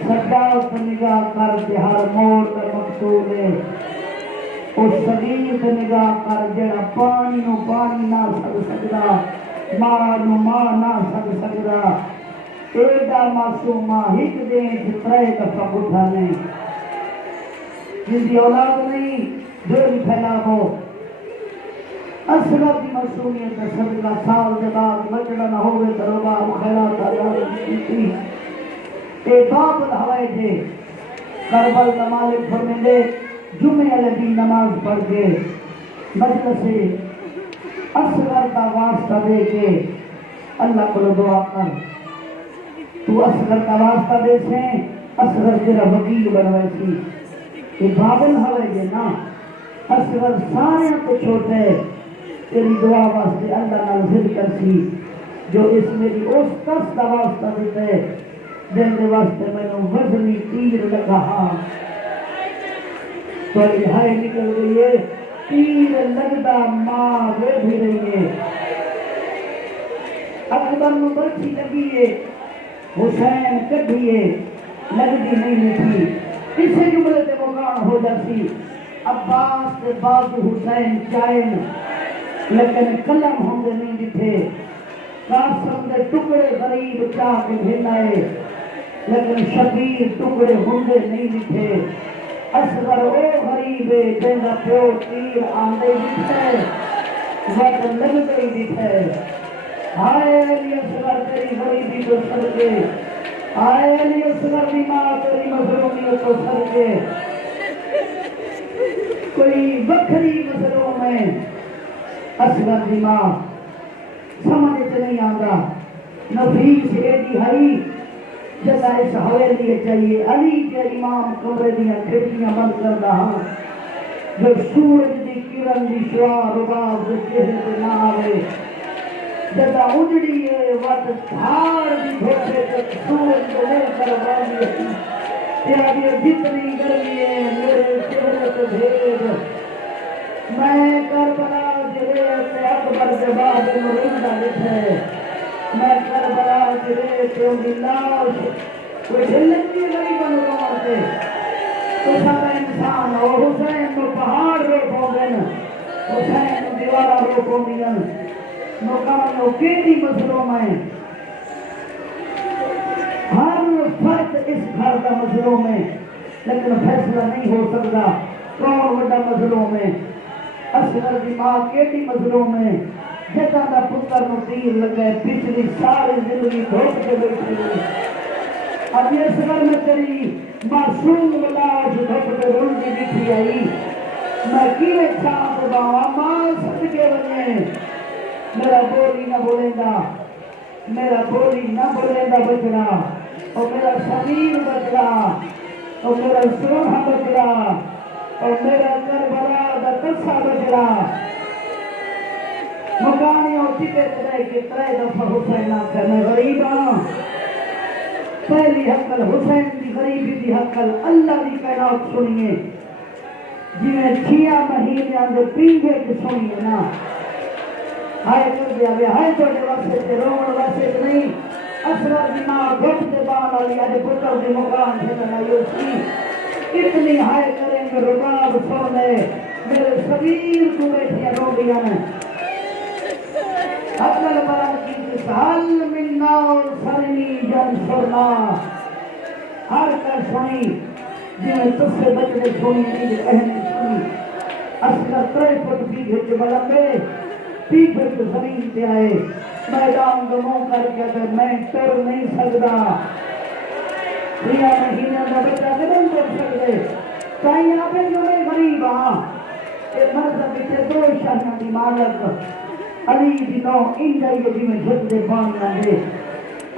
سجاد سے نگاہ کرتے ہر موڑ کا مقصود ہے اس صغیر سے نگاہ کر جڑا پانی نو پانی نہ سک سکدا ماں نو ماں نہ سک سکدا ایڈا معصومہ ہک دیں جترے دفعہ اٹھانے جن کی اولاد نہیں جوڑی پھیلاو اصغر کی معصومیت صدقہ سال کے بعد بچڑا نہ ہوئے تربا خیرات آزاد کی اے باب الہوائے تھے کربل کا مالک فرمیندے جمعہ علیہ نماز پڑھ کے مجلس اصغر کا واسطہ دے کے اللہ کو دعا کر تو اصغر کا واسطہ دے سے اصغر تیرا وکیل بنوائے سی یہ بابل ہوئے گے نا اصغر سارے کو چھوٹے تیری دعا واسطے اللہ نال ضد کر سی جو اس میری اس کس کا واسطہ دیتے جن کے واسطے میں نے وزنی تیر لگا ہاں تو ہائے نکل گئی ہے تیر لگتا ماں وہ بھی رہی ہے اکبر نو برچی لگی ہے حسین کبھی ہے لگتی نہیں تھی اسے جملے تے مقام ہو جاتی عباس کے بازو حسین چائن لیکن قلم ہوں گے نہیں دکھے قاسم کے ٹکڑے غریب چاہ کے بھیلائے لیکن شبیر ٹکڑے ہوں گے نہیں دکھے اصغر او غریب ہے جنگا پیو تیر آندے دکھے وقت لگتے ہی دکھے آئے علی اصغر تیری غریبی کو صدقے آئے علی اصغر بھی ماں تیری مظلومیت کو صدقے کوئی بکری مظلوم میں اصغر دی ماں سمجھ نہیں آتا نفیس ایڈی ہری جیسا اس حویلی چاہیے علی کے امام کمرے دیا کھڑکیاں بند کر رہا جو سورج دی کرن دی شعا رباب دے چہرے پہ نہ آوے جیسا اجڑی ہے وقت دھار دی دھوپے تک سورج کو لے کر والی تیرا بھی جتنی گرمی ہے میرے چہرے پہ بھیج میں کربلا جلے سے اکبر کے بعد مرندہ لکھے میں کربلا جلے سے انہی لاش کوئی جلتی غریباں نگاہ سے تو سب انسان اور حسین کو پہاڑ روکوں گن حسین کو دیوارہ روکوں گن نوکانوں کیلی مسئلوں میں ہر فرد اس گھر کا مسئلوں میں لیکن فیصلہ نہیں ہو سکتا کون بڑا مسئلوں میں اصغر دی ماں کیٹی مظلوم میں جتا دا پتر نو تیر لگے پچھلی ساری زندگی دھوک کے بیٹھی اب یہ اصغر میں تیری معصوم بلاش دھوک کے رلدی بیٹھی آئی میں کیلے چاند باوا ماں صدقے بنے میرا بولی نہ بولے گا میرا بولی نہ بولے گا بچڑا اور میرا صغیر بچڑا اور میرا سوہا بچڑا اور میرا کربلا دا قصہ بچڑا مکانی اور چکے ترے کے ترے دفعہ حسین آکھا میں غریب ہاں پہلی حقل حسین دی غریبی دی حقل اللہ دی کائنات سنیے جنہیں 6 مہینے اندر پینگے کی سنیے نا ہائے کر دیا گیا ہائے توڑے واسے سے رومن واسے سے نہیں اصغر دی ماں گھٹ دے بان والی آج پتر دی مکان سے تنائیو سی اتنی ہائے کریں گے رباب سونے میرے صغیر کو بیٹھیا رو گیا میں اقل برن کی سال من ناؤ سرنی جن سرنا ہر کر سنی جنہیں تس سے بچنے سنی تیج اہمی سنی اصغر 3 فٹ پیچھے کے بلندے پیچھے کے زمین پہ آئے میدان دموں کر کے میں ٹر نہیں سکتا 3 مہینے میں بچہ قدم کر سکتے کہیں آپ جو میں غریب ہاں کہ مرد پیچھے 2 شاہیاں دی مالک علی دی نو انجائی دی میں جھت دے بانیاں دے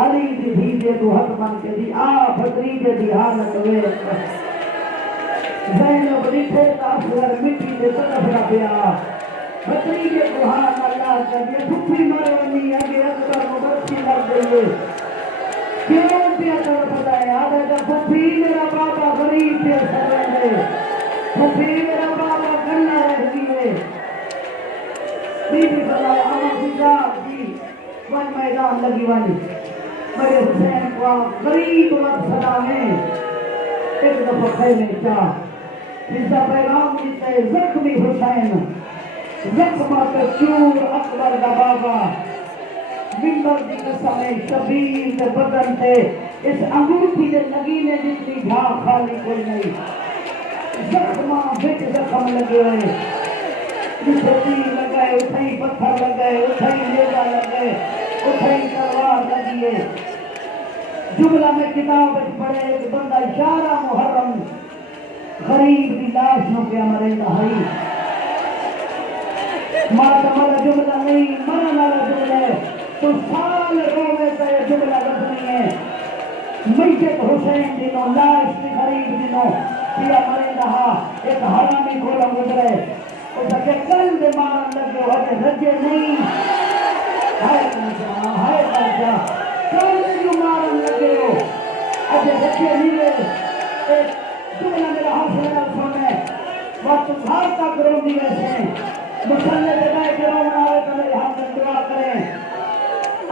علی دی دھیجے تو حق من کے دی بھتریجے دی حالت ہوئے زینب لکھے تا اصغر مٹی دے طرف نہ پیا بھتریجے کو ہاں اللہ کر دیا بھپی مرونی اگے اکبر مبرسی لگ گئے کیوں پیا کر بتائے آدھا جا بھپی میرا بابا غریب پیا سرین دے بھپی میرا بابا گنہ رہ گئے بی بی اللہ عمر جی ون میدان لگی ون میرے حسین کو غریب وقت سلامیں ایک دفعہ خیمے چاہ جس کا پیغام جیتے زخمی حسین زخمات چور اکبر دا بابا ممبر دی قسمیں شبیر دے بدن تے اس انگوٹھی دے نگینے جتنی جھاں خالی کوئی نہیں زخماں بچ زخم لگے ہوئے جسے تیر لگائے اتھائی پتھر لگائے اتھائی نیزہ لگائے اتھائی تلوار لگیے جملہ میں کتاب پڑھے ایک بندہ اشارہ محرم غریب دی لاش نو پہ مرے دہائی مالا جملہ نہیں مرن والا جملہ ہے تو سال روے کا یہ جملہ رکھنی ہے میت حسین دنوں لاش کی غریب دنوں پیا مرے دہا ایک حرامی کھولا گزرے اس کے کل دے مارن لگے ہوئے رجے نہیں ہائے کرجا کل دے جو مارن لگے ہو اجھے رجے نہیں لے ایک جملہ میرا حاصل نہ سونے وقت گھر تک رو دی ویسے مسلے دے گئے کہ رو مناوے تو میرے ہاتھ میں دعا کریں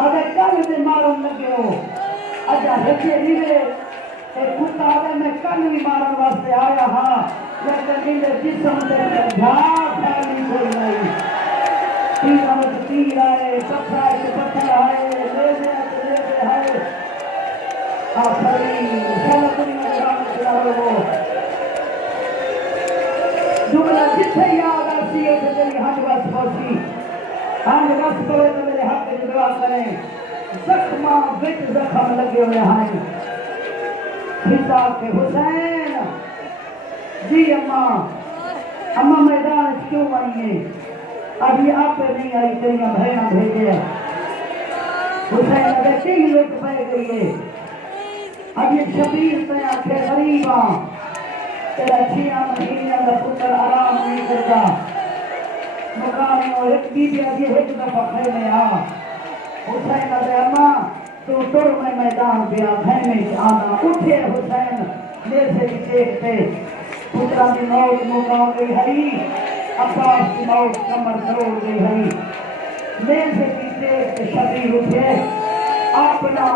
اگر کل دے مارن لگے ہو اجھا رجے نہیں لے ایک کتا آگے میں کل بھی مارن واسطے آیا ہاں لیکن ان جسم دے جھاگ پھیلی کوئی نہیں تیر آمد تیر آئے پتھر آئے پتھر آئے لیزے آئے آخری شلط دنیا جرامت لہو جملہ جتھے یاد آسی ہے کہ تیری ہنج وس پوچھی ہنج وس پوئے تو میرے حق کی دعا کریں زخمہ بچ زخم لگے ہوئے ہیں حساب کے حسین جی اماں میدان کیوں آئی ہیں ابھی آپ پہ نہیں آئی تیریاں بھیاں بھیجے حسین اگر کئی لوگ پہ گئی ہے اب یہ شبیر سے آنکھیں غریباں تیرا 6 مہینے کا پتر آرام نہیں کرتا مقامی اور ایک بیبی ابھی ایک دفعہ خیمے آ حسین ابھی اماں تو ٹر میں میدان پہ خیمے آنا اٹھے حسین جیسے بھی دیکھتے پترہ کی موت مقام گئی ہری عباس کی موت کمر توڑ گئی ہری جیسے بھی دیکھتے شبیر اٹھے اپنا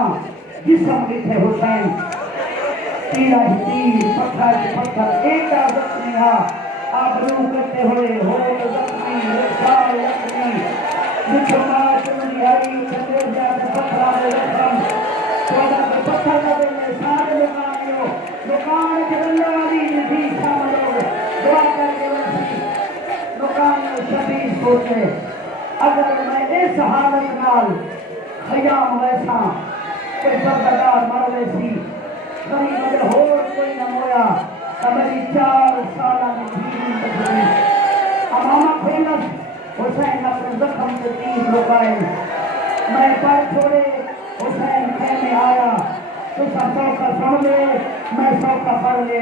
جسم لکھے حسین تیرہ تیر پتھر پتھر ایک عادت نہیں آپ روح کرتے ہوئے ہوت زخمی رکھار لکھنی جسو مات منی ہری چندر جاتے پتھر آدھے رکھن توڑا کے پتھر لگے میں سارے لکانیوں لکان کے اللہ والی نبی شامل ہو دعا کر کے ویسی لکانیوں شبیز ہوتے اگر میں اس حالت نال خیام ویسا کوئی بردار مر ویسی غریب اگر ہور کوئی نہ مویا میری 4 سالہ میں جیوی تجھے امامہ کھولت حسین اپنے زخم سے تیر لگائے میں پر چھوڑے حسین خیمے آیا تو سب سوکا سن لے میں سوکا پڑھ لے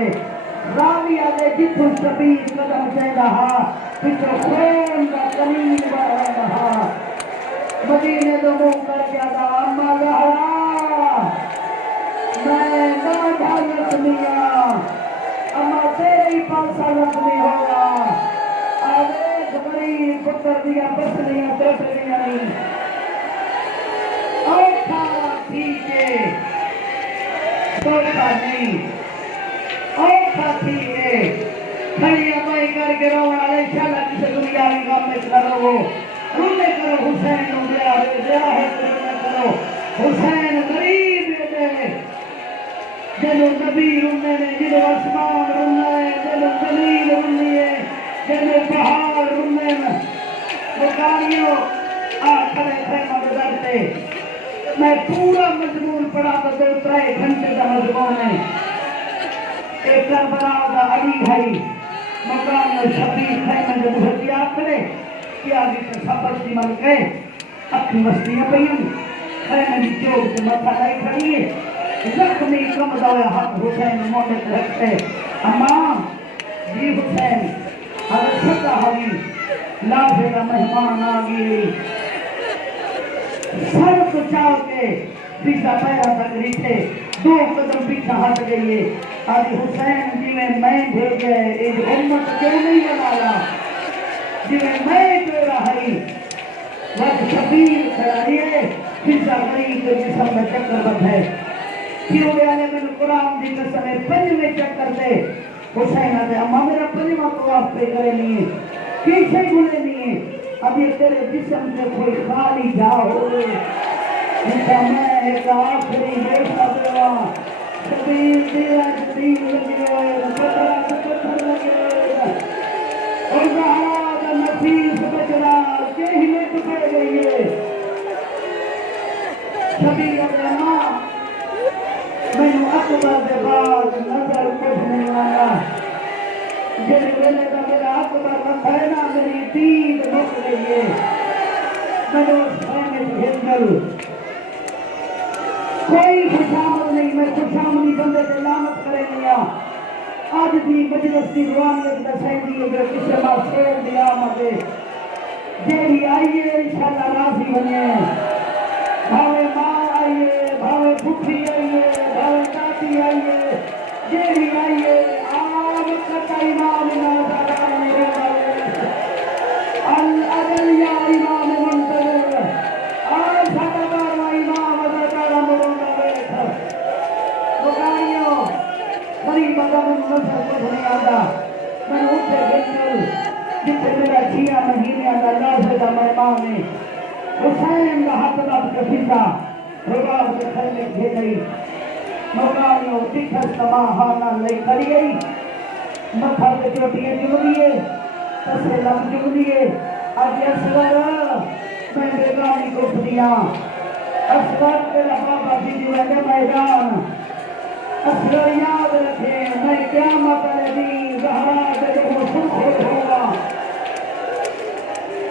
راوی آدھے جتو شبیر قدم چاہے رہا پچھو خون کا قلیل بڑھ رہا مدینے دو منہ کر کے آدھا اما زہرا میں ناڈھا لکھنیاں اما تیری پاسا لکھنی ہوگا آدھے غریب پتر دیا بسلیاں ترسلیاں نہیں اوکھا ٹھیک ہے سوکھا نہیں اوکھا ٹھیک ہے کھڑی امائی کر کے رونا لے شالا کسے دنیا میں کام میں کرو رونے کرو حسین رونے ہے کرو حسین غریب ہے جنو نبی رونے نے جنو اسمان رونے ہے جنو زمین رونے ہے جنو پہاڑ رونے میں مکانیوں کھڑے خیمہ گزرتے میں پورا مضمون پڑھا تو 2-3 گھنٹے کا مضمون ہے ایک کربلا دا علی بھائی مقام شبیر خیمہ جو محتیاب کرے کیا بھی سبت دی مل گئے اکھی مستیاں پہیم خیمہ دی چوک سے مطا لائی کھڑی ہے زخمی کم دوئے حق حسین مونے کو رکھتے امام جی حسین حضرت سکا ہوئی لازے کا مہمان آگی سر کو چاہ کے پیچھا پیرا تک ریچے 2 قدم پیچھا ہٹ گئی ہے آدھی حسین جی میں بھیجے ایک امت کیوں نہیں بنایا جی میں جو رہی وقت شبیر کھڑائیے فضا غریب کے جسم میں چکر بند ہے کیوں بیانے میں قرآن دی قسم ہے پنج میں چکر دے حسین آدھے اما میرا پنجمہ تو آپ پہ کرے نہیں ہے کیسے گلے نہیں ہے اب یہ تیرے جسم سے کوئی خالی جا ہوئے جیسا میں ایک آخری بیٹھا دیوا شبیر دیوا جدید لگے پترہ پتھر لگے اور نہاد نفیس بچنا کہنے ٹکے گئیے شبیر اپنا میں نے اکبر دے بعد نظر کچھ نہیں آیا جن ویلے کا میرا اکبر رکھا ہے نا میری دید مک رہی ہے میں نے اس خیمت ہندل کوئی خوشامد نہیں میں خوشامدی بندے سے لامت کرے لیا آج بھی مجلس کی روانیت دسائی دی اگر کسی بار شیر دیا مدے جیڑی آئیے انشاءاللہ راضی بنے بھاوے ماں آئیے بھاوے پھٹھی آئیے بھاوے چاچی آئیے جیڑی آئیے آم کتا امام نازاران میرے العدل یا امام منتظر آم ساتا بارا امام ازادارا مرونگا بیٹھا بکائیوں غریب ادم نصر کچھ نہیں آتا میں اٹھے گنجل جتے میرا چھیا مہینے آتا اللہ سے دا مہمان ہے حسین کا حق بات کا فضا رباب کے خیمے گھے گئی موقعیوں تکھر سماہانا لے کری گئی مکھا کے چوٹیاں جم دیئے تسے لم جم دیئے آج اصغر میں بیگانی کو دیا اصغر تیرا بابا جی دیوے میدان اصغر یاد رکھے میں قیامت علیہ زہرا کے جو سرخ ہوگا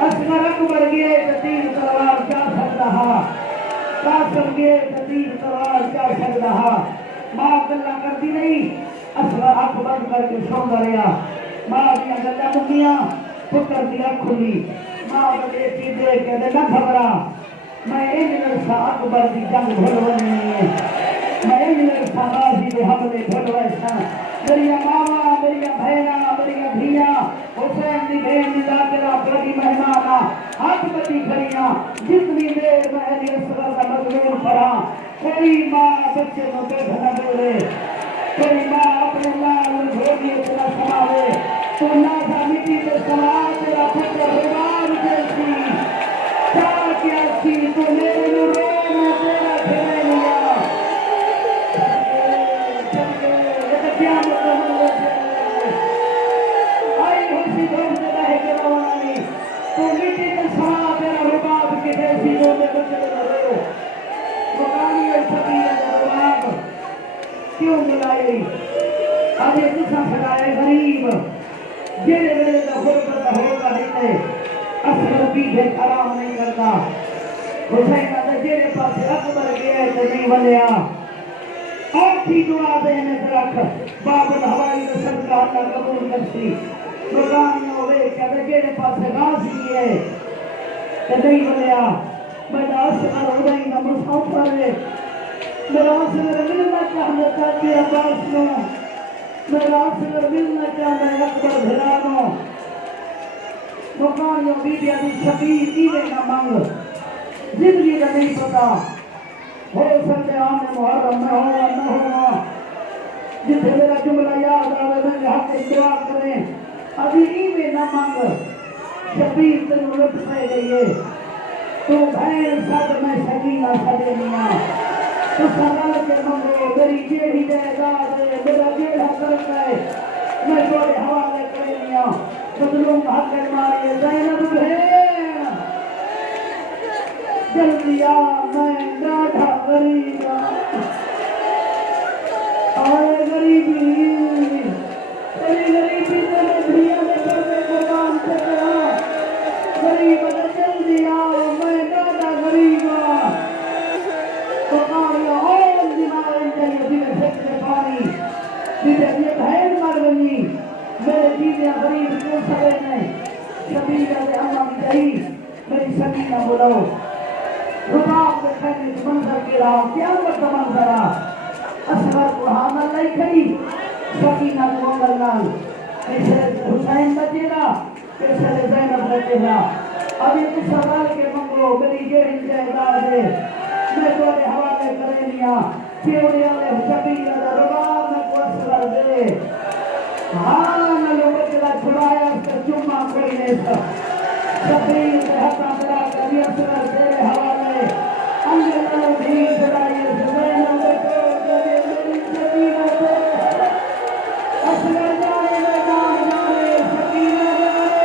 اصغر اکبر گئے تیر تلوار کیا سکتا رہا قاسم گئے تیر تلوار کیا سکتا رہا ماں گلہ کرتی نہیں اصغر اکبر کر کے سوندا رہا ماں دیا گلہ مکیاں پتر دیا کھلی ماں بڑے چیزے کے دے نہ گھبرا میں انجل سا اکبر دی جنگ بھلونی نہیں ہے میں انجل سا غازی دے حملے بھلویسا میری ماما میری بہنا میری دھیاں حسین دی بہن دی لاکرہ بڑی مہمانا ہاتھ بڑی کھڑیاں جتنی دیر میں علی اصغر کا مضمون پڑھا کوئی ماں بچے کو بیٹھ نہ بولے کوئی ماں اپنے لال گھوڑی اتنا سماوے تو نازا مٹی پہ سما تیرا پتر رباب جیسی چاہ کیا سی تو میرے نوروں تیرا گھرے لیا کیا مطلب آئی ہوسی دھوم سے رہے کے روانی تو مٹی کے سما تیرا رباب کی جیسی دو میں بچے لگے مقامی اور شبیر رباب کیوں ملائی آج یہ کسا سکائے غریب جیرے میرے کا غربت ہوگا نہیں ہے اصغر پیچھے حرام نہیں کرتا حسین آدھے جیرے پاس اکبر گئے تو نہیں ولیا اور تھی دعا دینے سے رکھ باب الحوائی رسل کا اللہ قبول کرتی مقامی ہوئے کہ آدھے جیرے پاس غازی ہے تو نہیں ولیا میرا اصغر ہوئی نہ مسافر ہے میرا اصغر ملنا چاہنے چاہتی عباس میں میرا اصغر ملنا چاہنے اکبر بھرانو مقامیوں بیدیا دی شبیر دیوے نہ مانگ زندگی کا نہیں پتا ہو سکتے آنے محرم میں ہوگا نہ ہوگا جسے میرا جملہ یاد آوے میں حق دعا کریں ابھی ایوے نہ مانگ شبیر تنو لٹ پہ گئیے تو بھین ساتھ میں سکینہ سدے میاں تو سنال کے منگو میری جیڑی جائداد ہے میرا جیڑا کرتا ہے میں توڑے حوالے کرے میاں بدلوں حق ماری زینب بھین جلدی آ میں ڈاٹھا غریبا آئے غریبی تیری غریبی تیرے دھیا میں کردے قربان سے کہا غریب جلدی آ میں ڈاٹھا غریبا تو آیا اور دماغ جائے دینے پھیکنے پانی دینے یہ بھین مر بنی میرے دیدے غریب کیوں سبے نہیں شبیرہ دے اللہ کی جائی میری سکینہ بلاؤ رباب کے خیلی منظر کے رہا قیامت کا منظر اصغر قرآن اللہ کھڑی سکینہ کو اللہ کیسے حسین بچے گا کیسے زینب بچے گا اب یہ کچھ سوال کے منگو لوگوں میری جیڑی جائیداد ہے میں تھوڑے حوالے کرے لیا پیوڑے والے شبیر دا رباب میں کو اصغر دے ہاں نہ لوگوں جلا چھڑایا اس کا چمہ کوئی نہیں سا شبیر دے حقا برا کبھی اصغر دے حوالے انجل نہ بھی چھڑائی زمین میں کو دے میری شبیر دے اصغر جانے میدان جانے شبیر جانے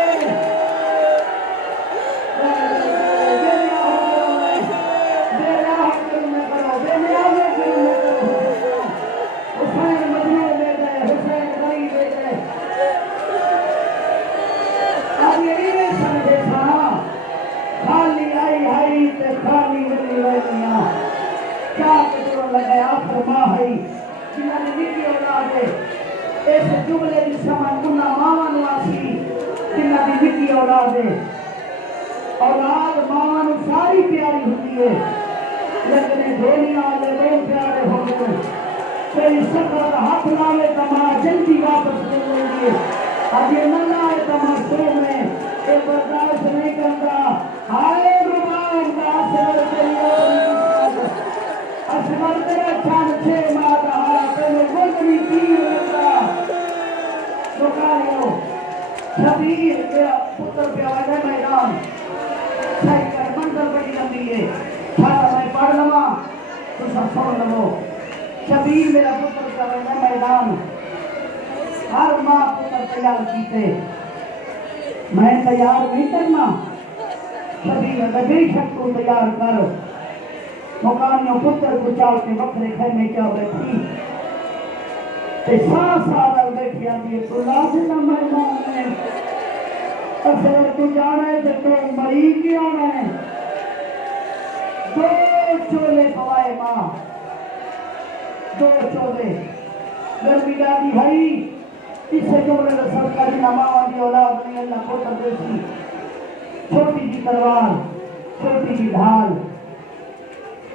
اولاد ماں ساری پیاری ہوتی ہے لیکن دھولیاں والے بہت پیارے ہوتے ہیں کوئی سفر ہاتھ لاوے تو ماں جلدی واپس لے لیں گے اب یہ نہ لائے تو معصوم ہے یہ برداشت نہیں کرتا ہائے رباب کا اثر اصغر تیرا چھان چھ ماہ کا ہارا پہلے گلنی پیر لیتا دکھائیو شبیر کے پتر پہ آئے میدان صحیح کر منظر بڑی لمبی ہے چھاڑا میں پڑھ لما تو سب سن لو شبیر میرا پتر پہ آئے میدان ہر ماں پتر تیار کیتے میں تیار نہیں کرنا شبیر بے شک کو تیار کر مکانیوں پتر کو چال کے وکرے خیمے کیا بیٹھی تے ساتھ ساتھ بیٹھی آتی ہے تو لازم مہمان ہے اصل تو جانا ہے تو مری کی آنا ہے دو چولے پوائے ماں دو چولے گرمی جاتی بھائی اس سے جملے کا سرکاری نماں دی اولاد نہیں اللہ کو تردیسی چھوٹی جی تلوار چھوٹی جی ڈھال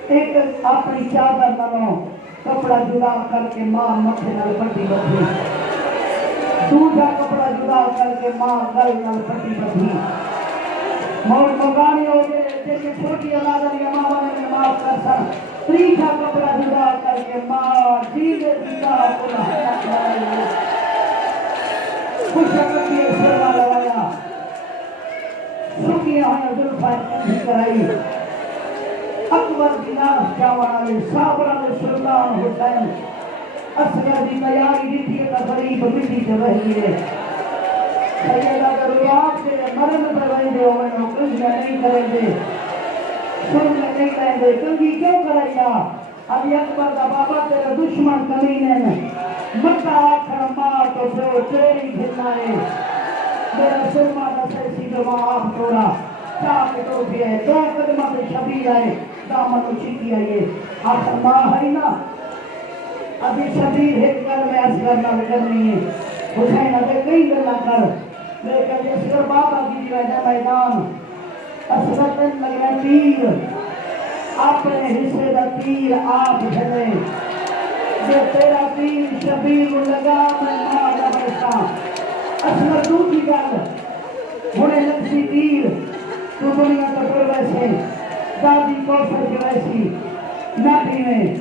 ایک اپنی چادر نلو کپڑا جدا کر کے ماں مکھے نل پٹی بٹھی دوسرا کپڑا جدا کر کے ماں گل نل پٹی بٹھی موت مگانی ہو گئے جیسے چھوٹی اولاد علی ماں والے میں معاف کر سا تیسرا کپڑا جدا کر کے ماں جیدے جدا کلا حیات لائے خوش اکتی سرما لوایا سکیاں ہوئے ذلفائے کندھی کرائی اکبر دیناس جاوانا لے صابرہ لے سلطان حسین اصغر دی تیاری دیتی ہے غریب مٹی سے رہ گئے سیدہ رباب کے مرن پر رہ دے ہوئے نو کچھ نہیں کریں دے سن میں نہیں رہیں دے کنگی کیوں کریں گا ابھی اکبر دا بابا تیرے دشمن کمینے مکہ آکھر ماں تو جو تیری گھرنا ہے میرا سرما دا سیسی جو وہاں آپ توڑا چاہ کے تو بھی ہے دو قدمہ سے شبیر آئے دامن اچھی کیا یہ آخر ماں ہے نا ابھی شبیر ایک کر میں اصغر نہ کرنی ہے حسین ابھی کئی گلہ کر لیکن اصغر بابا کی وجہ میدان اصغر تن لگنا تیر اپنے حصے دا تیر آپ جھلے جو تیرا تیر شبیر لگا میں ماں دا بیسا اصغر دوسری گل ہونے لگسی تیر تو دنیا کا ویسے دادی کوثر کے ویسی نہ پیویں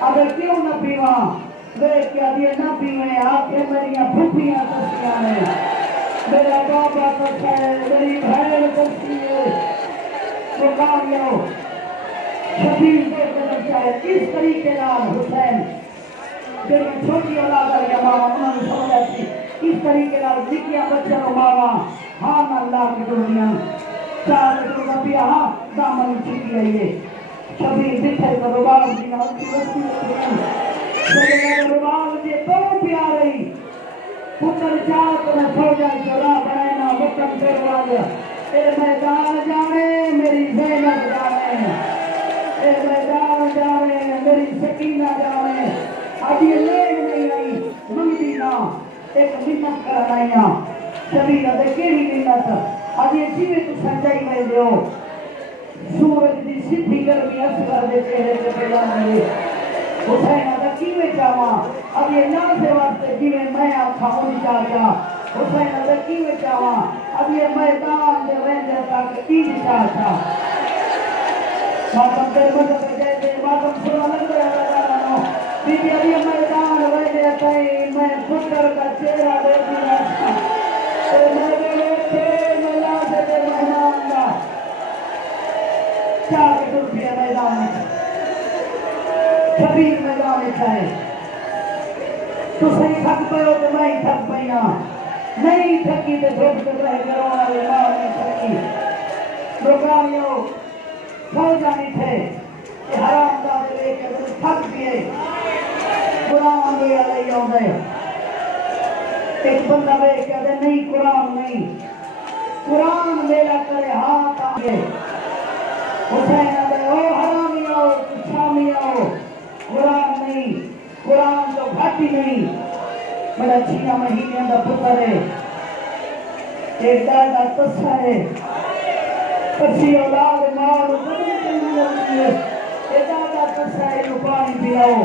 اگر کیوں نہ پیواں دیکھ کیا دیئے نہ پیویں آپ کے میریاں بھوپیاں کرسیاں ہیں میرا بابا کرتا ہے میری بھائر کرتی ہے تو کامیو شبیر دے کر چاہے اس طریقے نال حسین جو چھوٹی اولاد ہے ماں انہوں نے سمجھا تھی اس طریقے نال نکیاں بچوں کو ماں ہاں اللہ کی دنیا چار جو ربیہ ہاں دامن چکی آئیے شبیر بٹھے کا رباب کی نال کی رسی سیدہ رباب جی تو پیارئی پتر چاہت میں سو جائے جلا بنائنا مکم پھر والا اے میدان جانے میری زینب جانے اے میدان جانے میری سکینہ جانے اب یہ لین نہیں آئی منگی نا ایک منت کرنائیاں شبیر ادھے کیڑی منت اب یہ جیوے تو سنجائی میں دیو سورج دی سدھی گرمی اصغر دے چہرے کے پیدا ہوئے حسین ادھا کیوے چاہاں اب یہ نا سے واسطے جیوے میں آکھا ہوں چاہیا حسین ادھا کیوے چاہاں اب یہ میدان دے رہنے تک عید چاہتا ماتم دے مدد جیسے ماتم سنا لگ رہا بی بی علی میدان ویلے تئی میں فکر کا چہرہ دے دیا اے میرے تھے ملا دے مہمان دا چار روپیہ میدان میں شبیر میدان میں چاہے تو صحیح تھک پہ ہو تو میں ہی تھک پہیا نہیں تھکی تو دھوپ کر رہے کرو والے ماں نہیں تھکی روکانیوں کھو جانی تھے کہ حرام دادے لے کے تھک دیئے قرآن لے علیہ ہوندے ایک بندہ بے کہتے نہیں قرآن نہیں قرآن میرا کرے ہاتھ آگے حسین آدھے او حرامی آؤ شامی آؤ قرآن نہیں قرآن تو گھاٹی نہیں بڑا چھینا مہینے اندر پتر ہے ایک دادا تصہ ہے پسی اولاد مال بدل کرنے لگتی ہے ایک دادا تصہ ہے جو پانی پیاؤ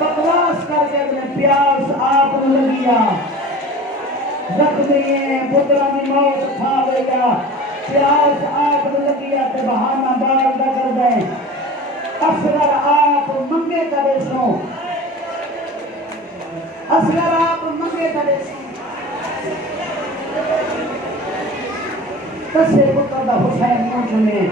بکواس کر کے اپنے پیاس آپ لگیا زخمی ہیں پترانی موت کھا گیا پیاس آپ لگیا تے بہانہ بار دا کر دیں اصغر آپ منگے کرے سو اصغر آپ منگے کرے سو کسے پتر دا حسین موچ میں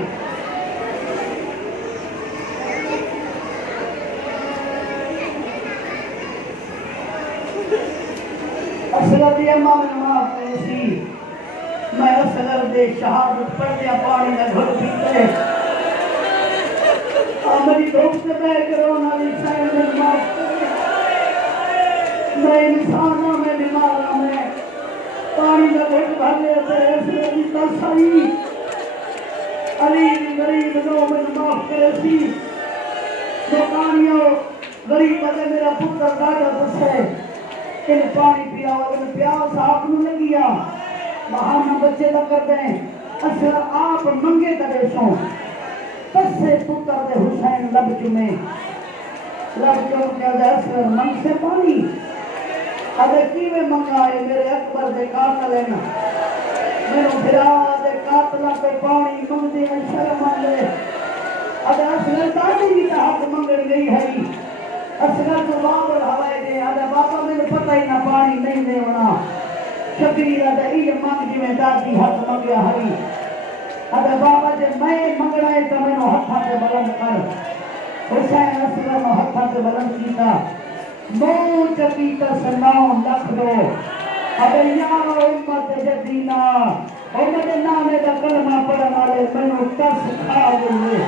اصغر دی امام نماز میں سی میں اصغر دے شہادت پڑھ دیا پانی میں گھر پیتے میری دوست سے بے کرونا حسین میں نماز میں انسان ہوں میں بیمار ہوں میں پانی میں گھٹ بھر لیتے ایسے بھی ترسائی علی غریب دو میں نماز کرے سی دکانیوں غریب ہے میرا پتر دادا دسے کہ پانی پیا اور پیاس آپ نو لگیا بہانہ بچے نہ کر دیں اثر آپ منگے کرے سو پسے پتر دے حسین لب چمے لب چم کے دے اثر منگ سے پانی اگر کیوے منگائے میرے اکبر دے قاتل لینا میرے بھرا دے قاتلہ پہ پانی منگ دے شرم آلے اگر اثر دادی کی حق منگل گئی ہے اصغر تو بابر ہوائے دے آدھا بابا میں نے پتہ ہی نہ پانی نہیں دے ہونا شبیر آدھا یہ مانگ جی میں دادی حق مانگیا ہری آدھا بابا جے میں منگڑائے تو میں نے ہتھا سے بلند کر حسین اصغر نے ہتھا سے بلند کیتا نو چکیتا سناؤ لکھ دو آدھا یا امت جدینا امت نامے دا کلمہ پڑھن والے میں نے ترس کھا گئے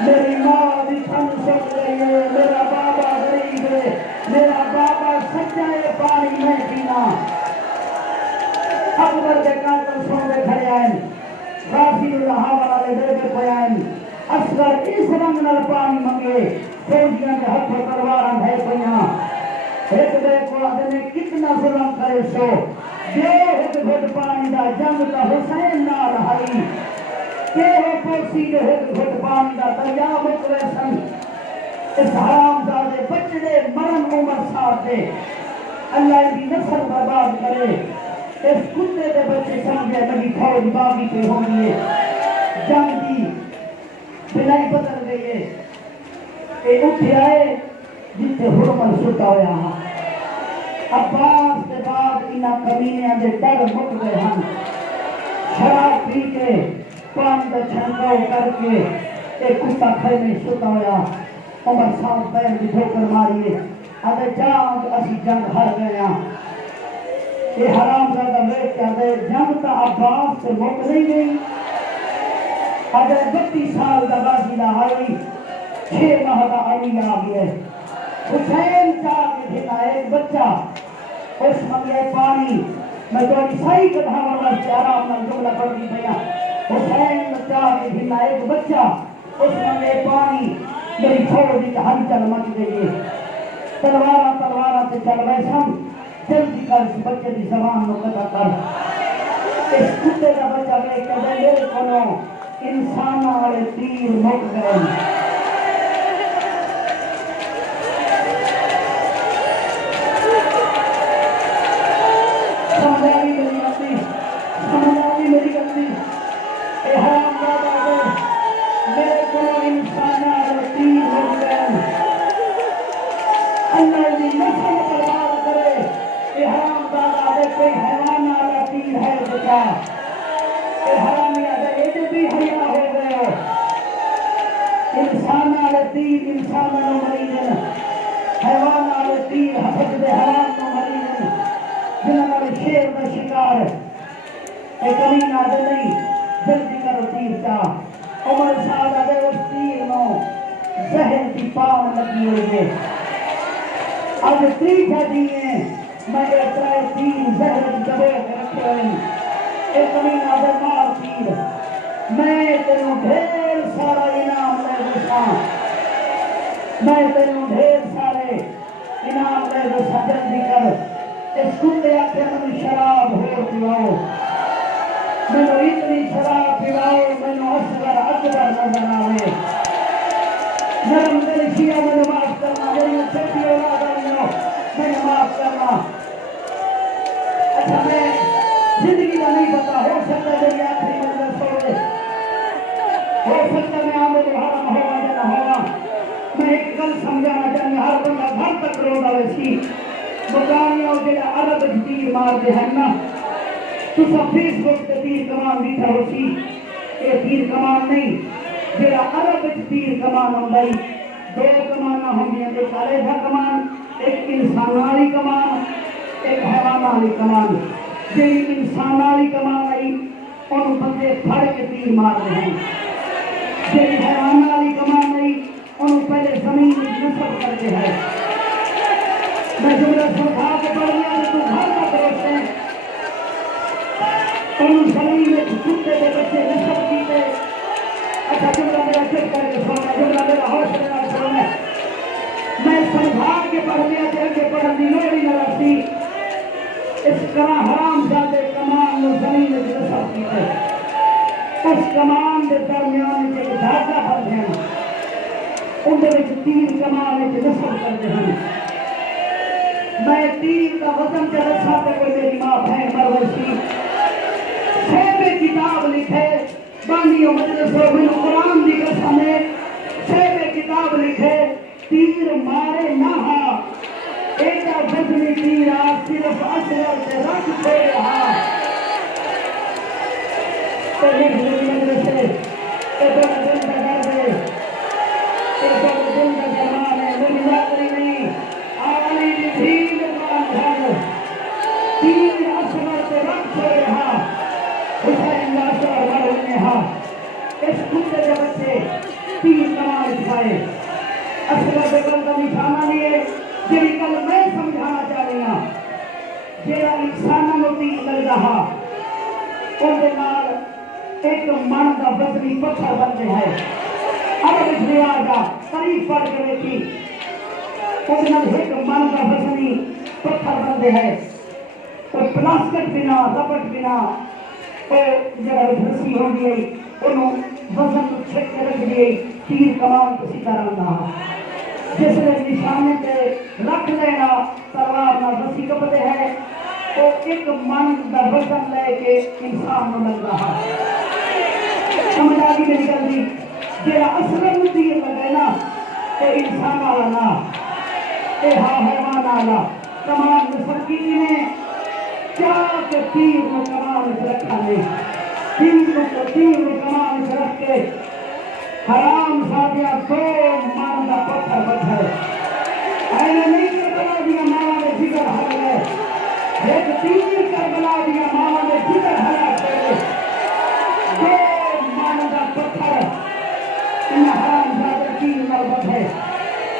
میری ماں بھی تھن سک رہی ہے میرا بابا غریب ہے میرا بابا سچا ہے پانی میں پینا اکبر کے قاتل سوندے کھڑے آئیں غازی اللہ والے دے دے پہ آئیں اصغر اس رنگ نال پانی منگے فوجیاں کے ہاتھ تلواراں ہے پیاں ایک دے کو آدھے کتنا ظلم کرے سو دیو ایک گھٹ پانی دا جنگ کا حسین نہ رہائی کہ وہ پوسی کے ایک گھٹ پانی دا دریا مکرے سن اس حرام زادے بچڑے مرن عمر ساتھے اللہ کی نسل برباد کرے اس کتے دے بچے سمجھے نبی فوج باغی پہ ہونگے جنگ دی بلائی بدل گئی ہے اے اٹھے آئے جتے حرمل ستا ہویا ہاں عباس کے بعد انہا کمینیاں دے ڈر مک گئے ہاں شراب پی کے پانی دا چھنکاؤ کر کے ایک کتا کھڑے میں ستا ہویا عمر صاحب پیر بھی دھوکر ماریے آدھے جانگ اسی جنگ ہر گئے ہاں یہ حرام زیادہ بیٹھ کے آدھے جنگ تا عباس سے مک نہیں گئی آدھے 32 سال دا غازی لاہائی 6 ماہ دا علی آگئے حسین چاہ کے دھنا ایک بچہ اس منگے پانی میں تو عیسائی کا دھاما سے آرام نہ جملہ پڑھ دی بھیا حسین چاہ کے دھنا ایک بچہ اس منگے پانی میری فوجی کا ہلچل مچ گئی تلوارہ سے چل رہے ہم جلدی کر اس بچے کی زبان کو قطع کر اس کتے کا بچہ میں کہتے میرے کونوں انسانہ والے تیر مک گئے انسان والے تیر انسان والے مری دن حیوان والے تیر حفظ دے حرام کو مری دن جنہوں والے شیر کا شکار ایک امین آدھے نہیں جلدی کرو تیر چاہ عمر صاحب آدھے اس تیر نو زہر کی پاؤں لگی ہوئی ہے اب تیر تھا دیئے میں اترائے تیر زہر کی جبے رکھے ہوئے ایک امین آدھے مار تیر میں تینوں ڈھیر سارا انعام لے دوسا میں تینوں ڈھیر سارے انعام لے دوسا جلدی کر اس کتے آتے میں شراب ہو پیواؤ میں نے اتنی شراب پیواؤ میں نے اصغر اکبر نظر آئے نرم دل شیعہ میں نے معاف کرنا میری چھوٹی اولاد آئیوں میں نے معاف کرنا اچھا میں زندگی کا نہیں پتا ہو سکتا ہے میری آخری مجلس ہوئے ہو سکتا میں آمد حرم ہوگا یا نہ ہوگا میں ایک گل سمجھانا چاہیے ہر بندہ گھر تک روزہ ویسی مقامیوں کے عرب تیر مار دے ہیں نا تو سب فیس بک تے تیر کمان بیٹھا ہو سی یہ تیر کمان نہیں جیڑا عرب تیر کمان ہوں گئی دو کمانہ ہوں گی ایک علیحدہ کمان ایک انسان والی کمان ایک حیوان والی کمان جیڑی انسان والی کمان آئی ان بندے پھڑ کے تیر مار رہے ہیں جیڑی حیوان والی کمان آئی ان پہلے زمین میں نصب کرتے ہیں میں جملہ سرخا کے پڑھ لیا تو گھر کا درست ہے ان زمین میں کتے کے بچے نصب کیتے اچھا جملہ میرا چپ کر کے سونا جملہ میرا حوصلے نہ سونا میں سرخا کے پڑھ لیا کہ آگے پڑھنے لوڑی نہ رسی اس طرح حرام زادے کمان میں زمین میں نصب کیتے اس کمان کے درمیان کے دھاگا پڑھ ہیں ان میں تیر کمان میں نصب کرتے ہیں میں تیر کا وزن کے رسا پہ کوئی میری ماں بہن مروشی شیبے کتاب لکھے بانیوں مجلسوں میں قرآن دی قسم ہے شیبے کتاب لکھے تیر مارے نہ ہا ایک وزنی تیر آج صرف اصغر سے رکھ چھوڑے رہا تو لکھ لکھ مجلسے ایک دن کا گھر دے ایک دن کا زمان ہے وہ مذاکری نہیں آوالی دی بھیل قرآن گھر تیر اصغر سے رکھ چھوڑے رہا حسین لاشور مرہنے ہاں اس کتے کے بچے تیر کمان اٹھائے اصغر سے کل کا نشانہ لیے جنہی کل میں سمجھانا چاہ رہی ہوں جیڑا انسانہ میں تیر لگ رہا ان کے نال ایک من کا وزنی پتھر بنتے ہیں عرب اجریار کا قریب پڑھ کے دیکھی ان کے نال ایک من کا وزنی پتھر بنتے ہیں تو پلاسٹک بنا ربٹ بنا تو جگہ رسی ہو گئی انہوں وزن کو چھک کے رکھ گئی تیر کمان کسی طرح نہ جس نے نشانے پہ رکھ لینا تلوار نہ رسی کپتے ہیں تو ایک من کا وزن لے کے انسان نہ لگ رہا سمجھ آگی میری گل جیڑا اصغر میں تیر لگے نا اے انسان والا نا اے ہاں حیوان والا کمان مسکین نے کیا کہ تیر کو کمان سے رکھا نہیں تیر کو کمان سے رکھ کے حرام ساتھیاں دو مان کا پتھر پتھر اینے نہیں کربلا دیا ماما نے جگر حل ہے ایک تیر کربلا دیا ماما نے جگر حلا کرے دو مان کا پتھر انہیں حرام ساتھ تیر مربت ہے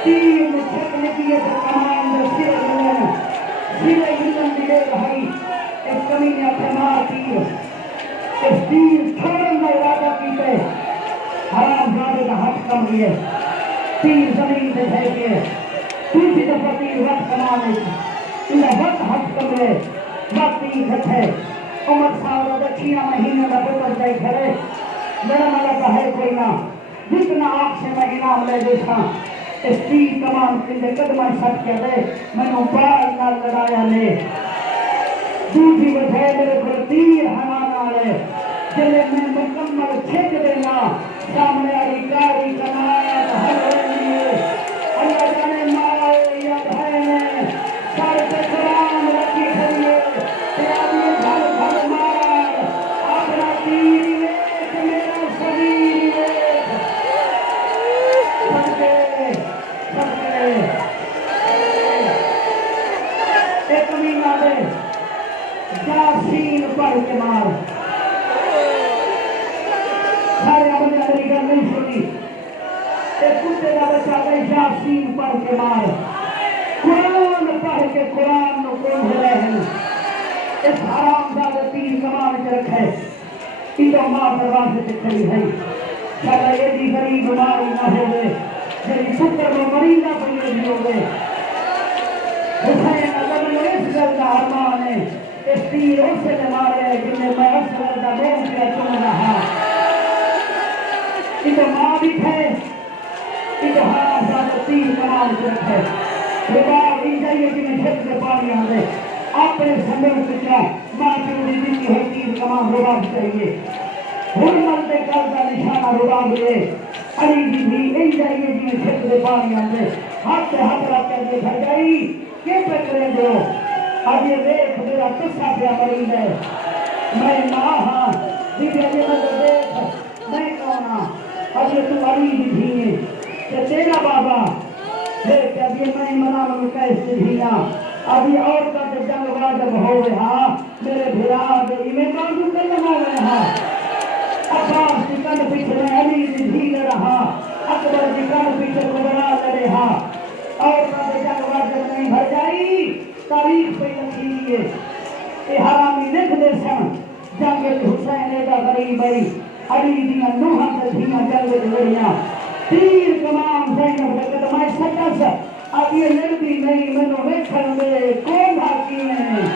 تیر میں چھکنے کیے تو کمان میں سیر ملن سیرے ملن دیئے بھائی اس کمینے اپنے مار تیر اس تیر چھوڑن میں ارادہ کیتے حرام زادے کا حق کم لیے تیر زمین سے پھینکے دوسری دفعہ تیر وقت کمانے انہیں وقت حق کم لے وقت تیر ہے عمر صاحب دکھیاں مہینے کا پتر جائے کھڑے میرا ملکہ ہے کوئی نہ جتنا آپ سے میں انعام لے دیکھا اس تیر کمان کندے قدمہ سٹ کے دے میں نے بار نہ لڑایا لے دوسری وجہ میرے پر تیر ہمانا لے جلے میں مکمل چھک دینا سامنے آئی کاری کنات ہر رہنیے اللہ جانے مائے یا بھائنے سارے سے قرآن رکھی کھڑیے تیاری گھر گھر مار اپنا تیر لیک میرا شریر لیک ماں دروازے سے کھڑی ہے شاید یہ بھی غریب بیماری نہ ہو گئے جیسے شکر میں مریضہ بنے بھی ہو گئے حسین اگر میں اس گل کا ارمان ہے اس تیر اسے نے مارے جن میں اصغر کا بہت کیا چن رہا یہ تو ماں بھی تھے یہ تو ہاں زیادہ تیر کمال سے رکھے رباب ہی جائیے کہ میں چھت سے پانی آنے اپنے سندر سے کیا ماں کی انہیں دن کی ہوئی تیر کمال رباب چاہیے حرمت دے کل کا نشانہ رباب لے علی جی بھی ان جائیے جی میں چھت سے پانی آنے ہاتھ سے ہاتھ رکھ کر دے گھر جائی کیوں پہ کریں دو اب یہ دیکھ میرا قصہ پیا مریض ہے میں ماں ہاں دیکھ یہ مدر دیکھ میں کون ہاں اب یہ تو علی جی بھی ہے کہ تیرا بابا دیکھ اب یہ میں منع منو کیسے دھینا ابھی اور کا جنگ جب ہو رہا میرے بھرا گئی میں کون کر لگا رہا عباس کی کن پیچھے میں علی جی بھی رہا اکبر کی کن پیچھے کو بنا رہا اور کا جنگ جب نہیں بھر جائی تاریخ پہ لکھی ہے کہ حرامی لکھ دے سن جنگ حسین کا غریب ہے علی دیاں نوحاں تے دھیاں جنگ لڑیاں تیر کمان زینب لگت میں سکس اب یہ لڑکی نہیں منو ویکھن دے کون بھاکی ہیں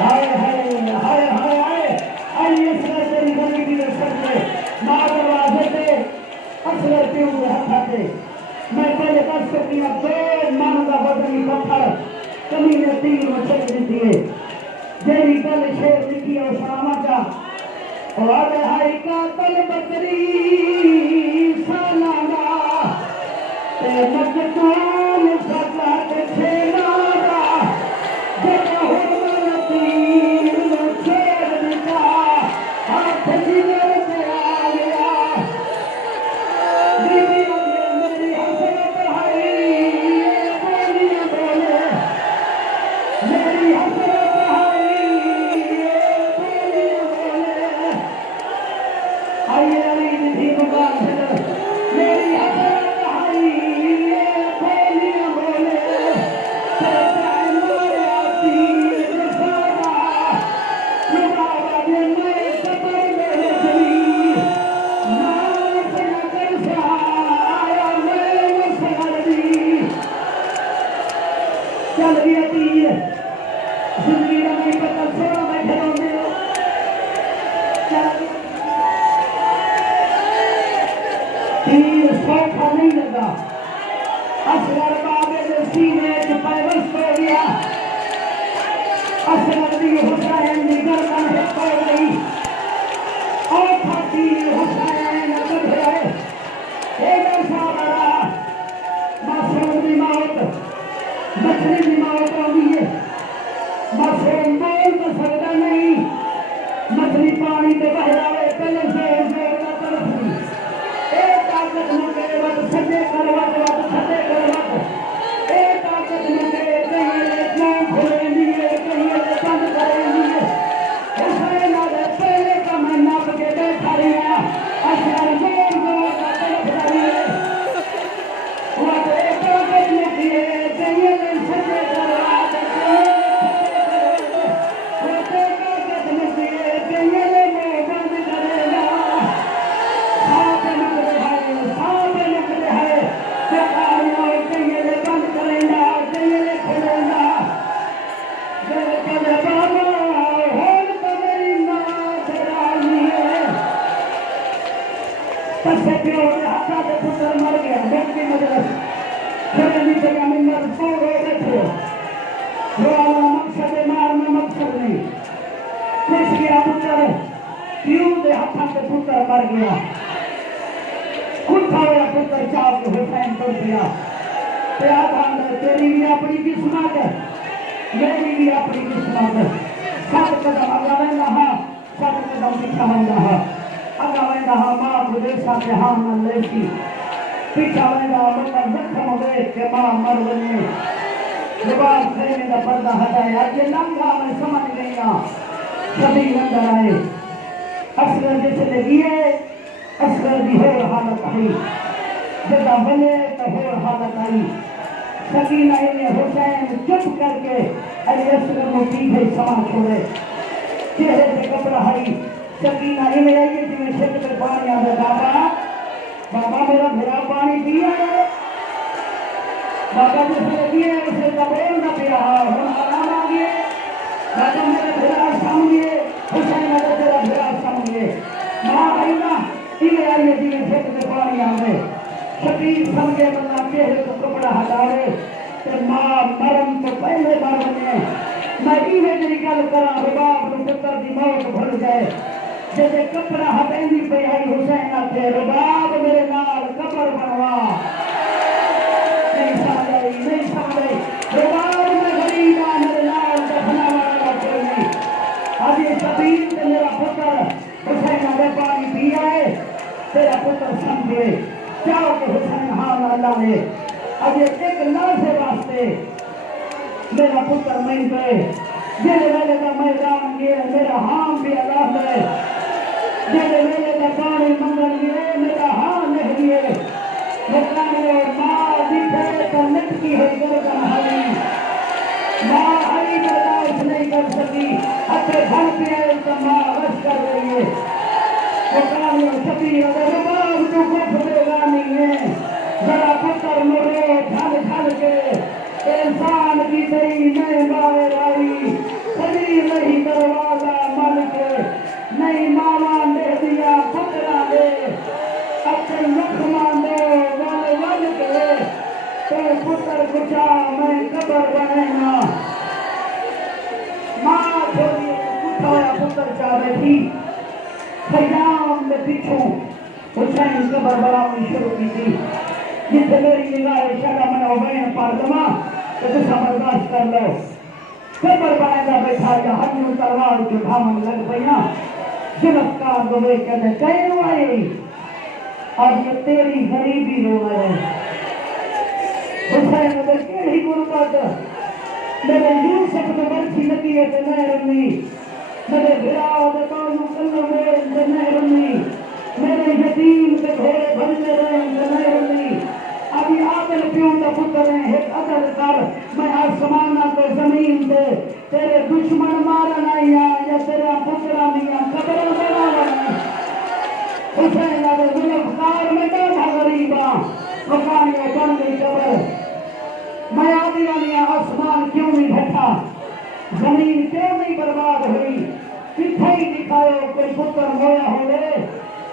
ہائے ہائے ہائے ہائے ہائے علی اصغر تیری غریبی دے سکتے ماں دروازے تے اصغر پیوں دے ہتھا تے میں پہلے کر سکتی ہوں دو من کا بدنی پتھر کمی نے تیر میں چک دیتی ہے جیری گل شیر لکھی ہے اسلامہ کا اور ہائی قاتل بکری سالانہ تے مجدان سکت چھیلانہ جب حرمن تیر میں چھیر دکھا ہاتھ جگر سے آلیا بی بی میری حسرت ہے بولیاں بولے میری حسرت ہے بولیاں بولے آئیے علی بھی مقام سے میری حسرت ہے بولیاں بولے تیرے مارے آتی رسالہ لبابا نے میں قبر میں رسلی نام سے نگر سے آیا میں مسغر دی چل گیا تیر زندگی کا نہیں پتا سونا بیٹھے ہوندے ہو تیر سوکھا نہیں لگا اصغر بابے دے سینے چ پیوست ہو گیا اصغر دی حسین دی گردن ہٹ ہو گئی اور تیر حسین گدھے ایڈا سا بڑا معصوم دی موت مچھلی دی موت ہوئی ہے معصوم بول تو سکتا نہیں مچھلی پانی تے بہ جاوے پہلے زور زور نہ تڑپی ایک طاقت لگے وقت سجے کر وقت سجے کر وقت ایک طاقت لگے کہیں لے کیوں کھلے لیے کہیں لے بند کرے لیے حسین آدھے پہلے کا میں ناپ کے بیٹھا رہی ہے اصغر زور زور کا تڑپ رہی ہے وقت ایک طاقت لگی ہے کہیں لے سجے کر وقت مر گیا بچی مجلس خرمی سے ممبر سور ہو بیٹھے روالہ مقصد مارنا مقصد نہیں کچھ گیا پتر پیوں دے ہاتھاں سے پتر مر گیا کھٹا ہوا پتر چاپ کے حسین کر دیا پیاد آندر تیری بھی اپنی قسمت میری بھی اپنی قسمت سب قدم اگا ویندا ہاں سب قدم پیچھا ویندا ہاں اگا ویندا ہاں ماں کو دیسا کے ہاں نہ لیسی پیچھا ویندا بندہ زخم دیکھ کے ماں مر ونے لباس خیمے دا پردہ ہٹایا یہ لنگا میں سمجھ گئی ہاں سبھی اندر آئے اصغر جیسے لگی ہے اصغر دی ہو حالت آئی جگہ بلے تو ہو حالت آئی سکینہ انہیں حسین چپ کر کے علی اصغر کو پیچھے سما چھوڑے چہرے سے کپڑا ہائی سکینہ ہی لے آئیے جی میں چھت پہ پانی آدھے بابا بابا میرا بھرا پانی پیا ہے بابا جس لگی ہے اسے قبول نہ پیا ہوں آرام آگئے بابا میرا بھرا سامنے حسین اگر تیرا بھرا سامنے ماں آئینا ہی لے آئیے جی میں چھت پہ پانی آدھے شبیر سمجھے بندہ چہرے کو کپڑا ہٹاوے کہ ماں مرم تو پہلے بار بنے میں ایویں جی گل کرا رباب نو پتر دی موت بھر جائے جیسے کپڑا ہٹائیں پہ آئی حسین آتے رباب میرے نال قبر بنوا نہیں سمجھائی رباب میں غریبا میرے نال دفنا والا کوئی نہیں اب یہ شبیر سے میرا پتر حسین آگے پانی پیا ہے تیرا پتر سمجھے چاہو کہ حسین حال اللہ نے اب یہ ایک لازے واسطے میرا پتر میں گئے جیلے میلے کا میدان گئے میرا ہاں بھی اللہ ہے جیلے میلے کا پانی منگل گئے میرا ہاں لکھ گئے لکھانے ماں دیکھے تو لٹکی ہے گردن حلی ماں حلی برداشت نہیں کر سکی ہتھے بھر پیا تو ماں رش کر رہی ہے لکھانے شبیر اگر رباب تو کچھ دے گا نہیں ہے ذرا پتر مرے ڈھل کے انسان کی تئی میں باہر آئی خلی نہیں دروازہ من کے نہیں ماما دے دیا پترا دے اپنے لکھمان دے ول کے تو پتر کچا میں قبر بنینا ماں چھوڑی اٹھایا پتر چاہ بیٹھی خیام میں پیچھوں حسین قبر بناؤں شروع کی تھی جس سے میری نگاہ شاہ میں عبین پاردما تو تسا برداشت کر لو قبر بنائے گا بیٹھا یا ہنیوں تلوار کے دھامن لگ پہیاں جنفکار دوے کہنے کہیں ہوئی آج یہ تیری غریبی رو رہے حسین اگر کیڑی غربت میرے یوسف تو برچی لگی ہے تو میں رمی میرے بھراؤ دے کانو کلو میرے سے میں رمی میرے یتیم کے گھوڑے بھرنے رہے سے میں رمی ابھی عادل پیوں کا پتر ہیں ایک عدل کر میں آسمانہ تو زمین دے تیرے دشمن مارنا یا تیرا پترہ نیا قبر بنا نہیں حسین اگر ظلمکار میں بیٹھا غریبا مکانیاں بن گئی قبر میں آدیا آسمان کیوں نہیں بیٹھا زمین کیوں نہیں برباد ہوئی کتھے ہی دکھائے کوئی پتر ہویا ہوئے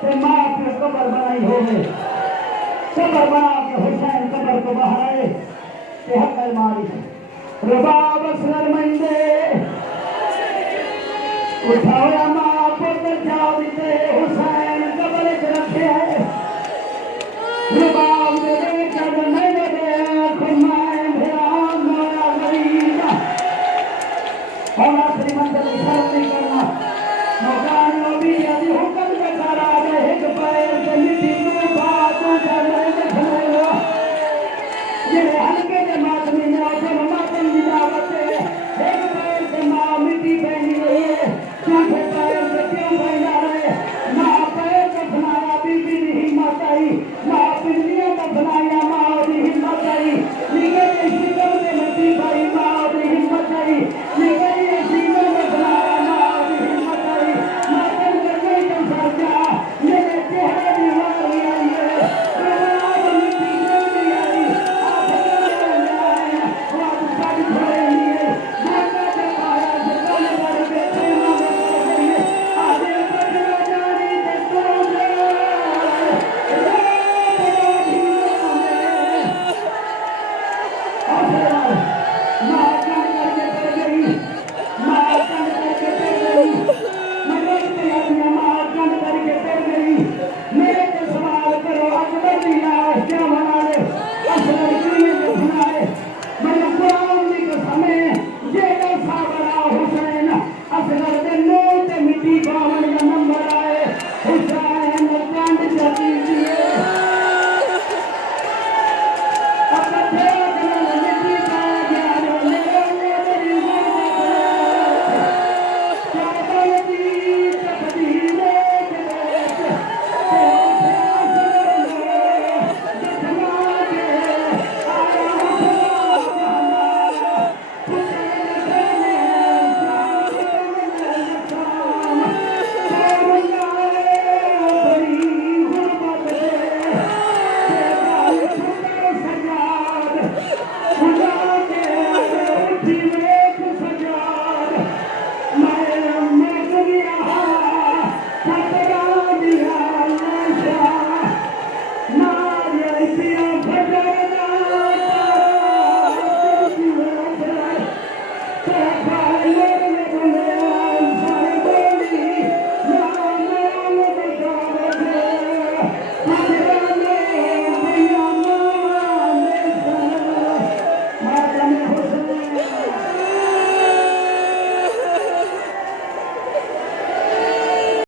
کہ ماں پہ قبر بنائی ہوئے قبر بنا کے حسین قبر کو باہر آئے کہ حق الماری رباب اسلر مندے اٹھاویا ماں پتر جاؤ دیتے حسین قبر اچ رکھے ہے رباب دے کر نہیں دے خمائیں بھیان مویا غریبا اور آخری منزل اشارت نہیں کرنا موقعانیوں بھی یادی حکم کے سارا دے ایک پیر سے مٹی کو باتوں جا رہے دکھنے لو یہ ہلکے کے ماتمی میں آجے ماتم دی دعوت ہے ایک پیر سے ماں مٹی پہنی رہی ہے چوٹھے پیر سے کیوں پہنا رہے ماں پیر کو بنایا بی بی دی ہمت آئی ماں پنڈیوں کو بنایا ماں دی ہمت آئی نگل شکر میں مٹی بھائی ماں دی ہمت آئی نگل شکر میں بنایا ماں دی ہمت آئی ماتم کرنے کو سرجا میرے چہرے دی واری آئی ہے رباب مٹی جلدی آئی آپ کرنے آئے وہاں ساڑی بھرے لیے ماتا جب آیا جتن بڑھ کے تیمہ میں پڑ گئی آدھے بجھا جانی تے تو جائے میرے سوال کرو اکبر دی لاش کیا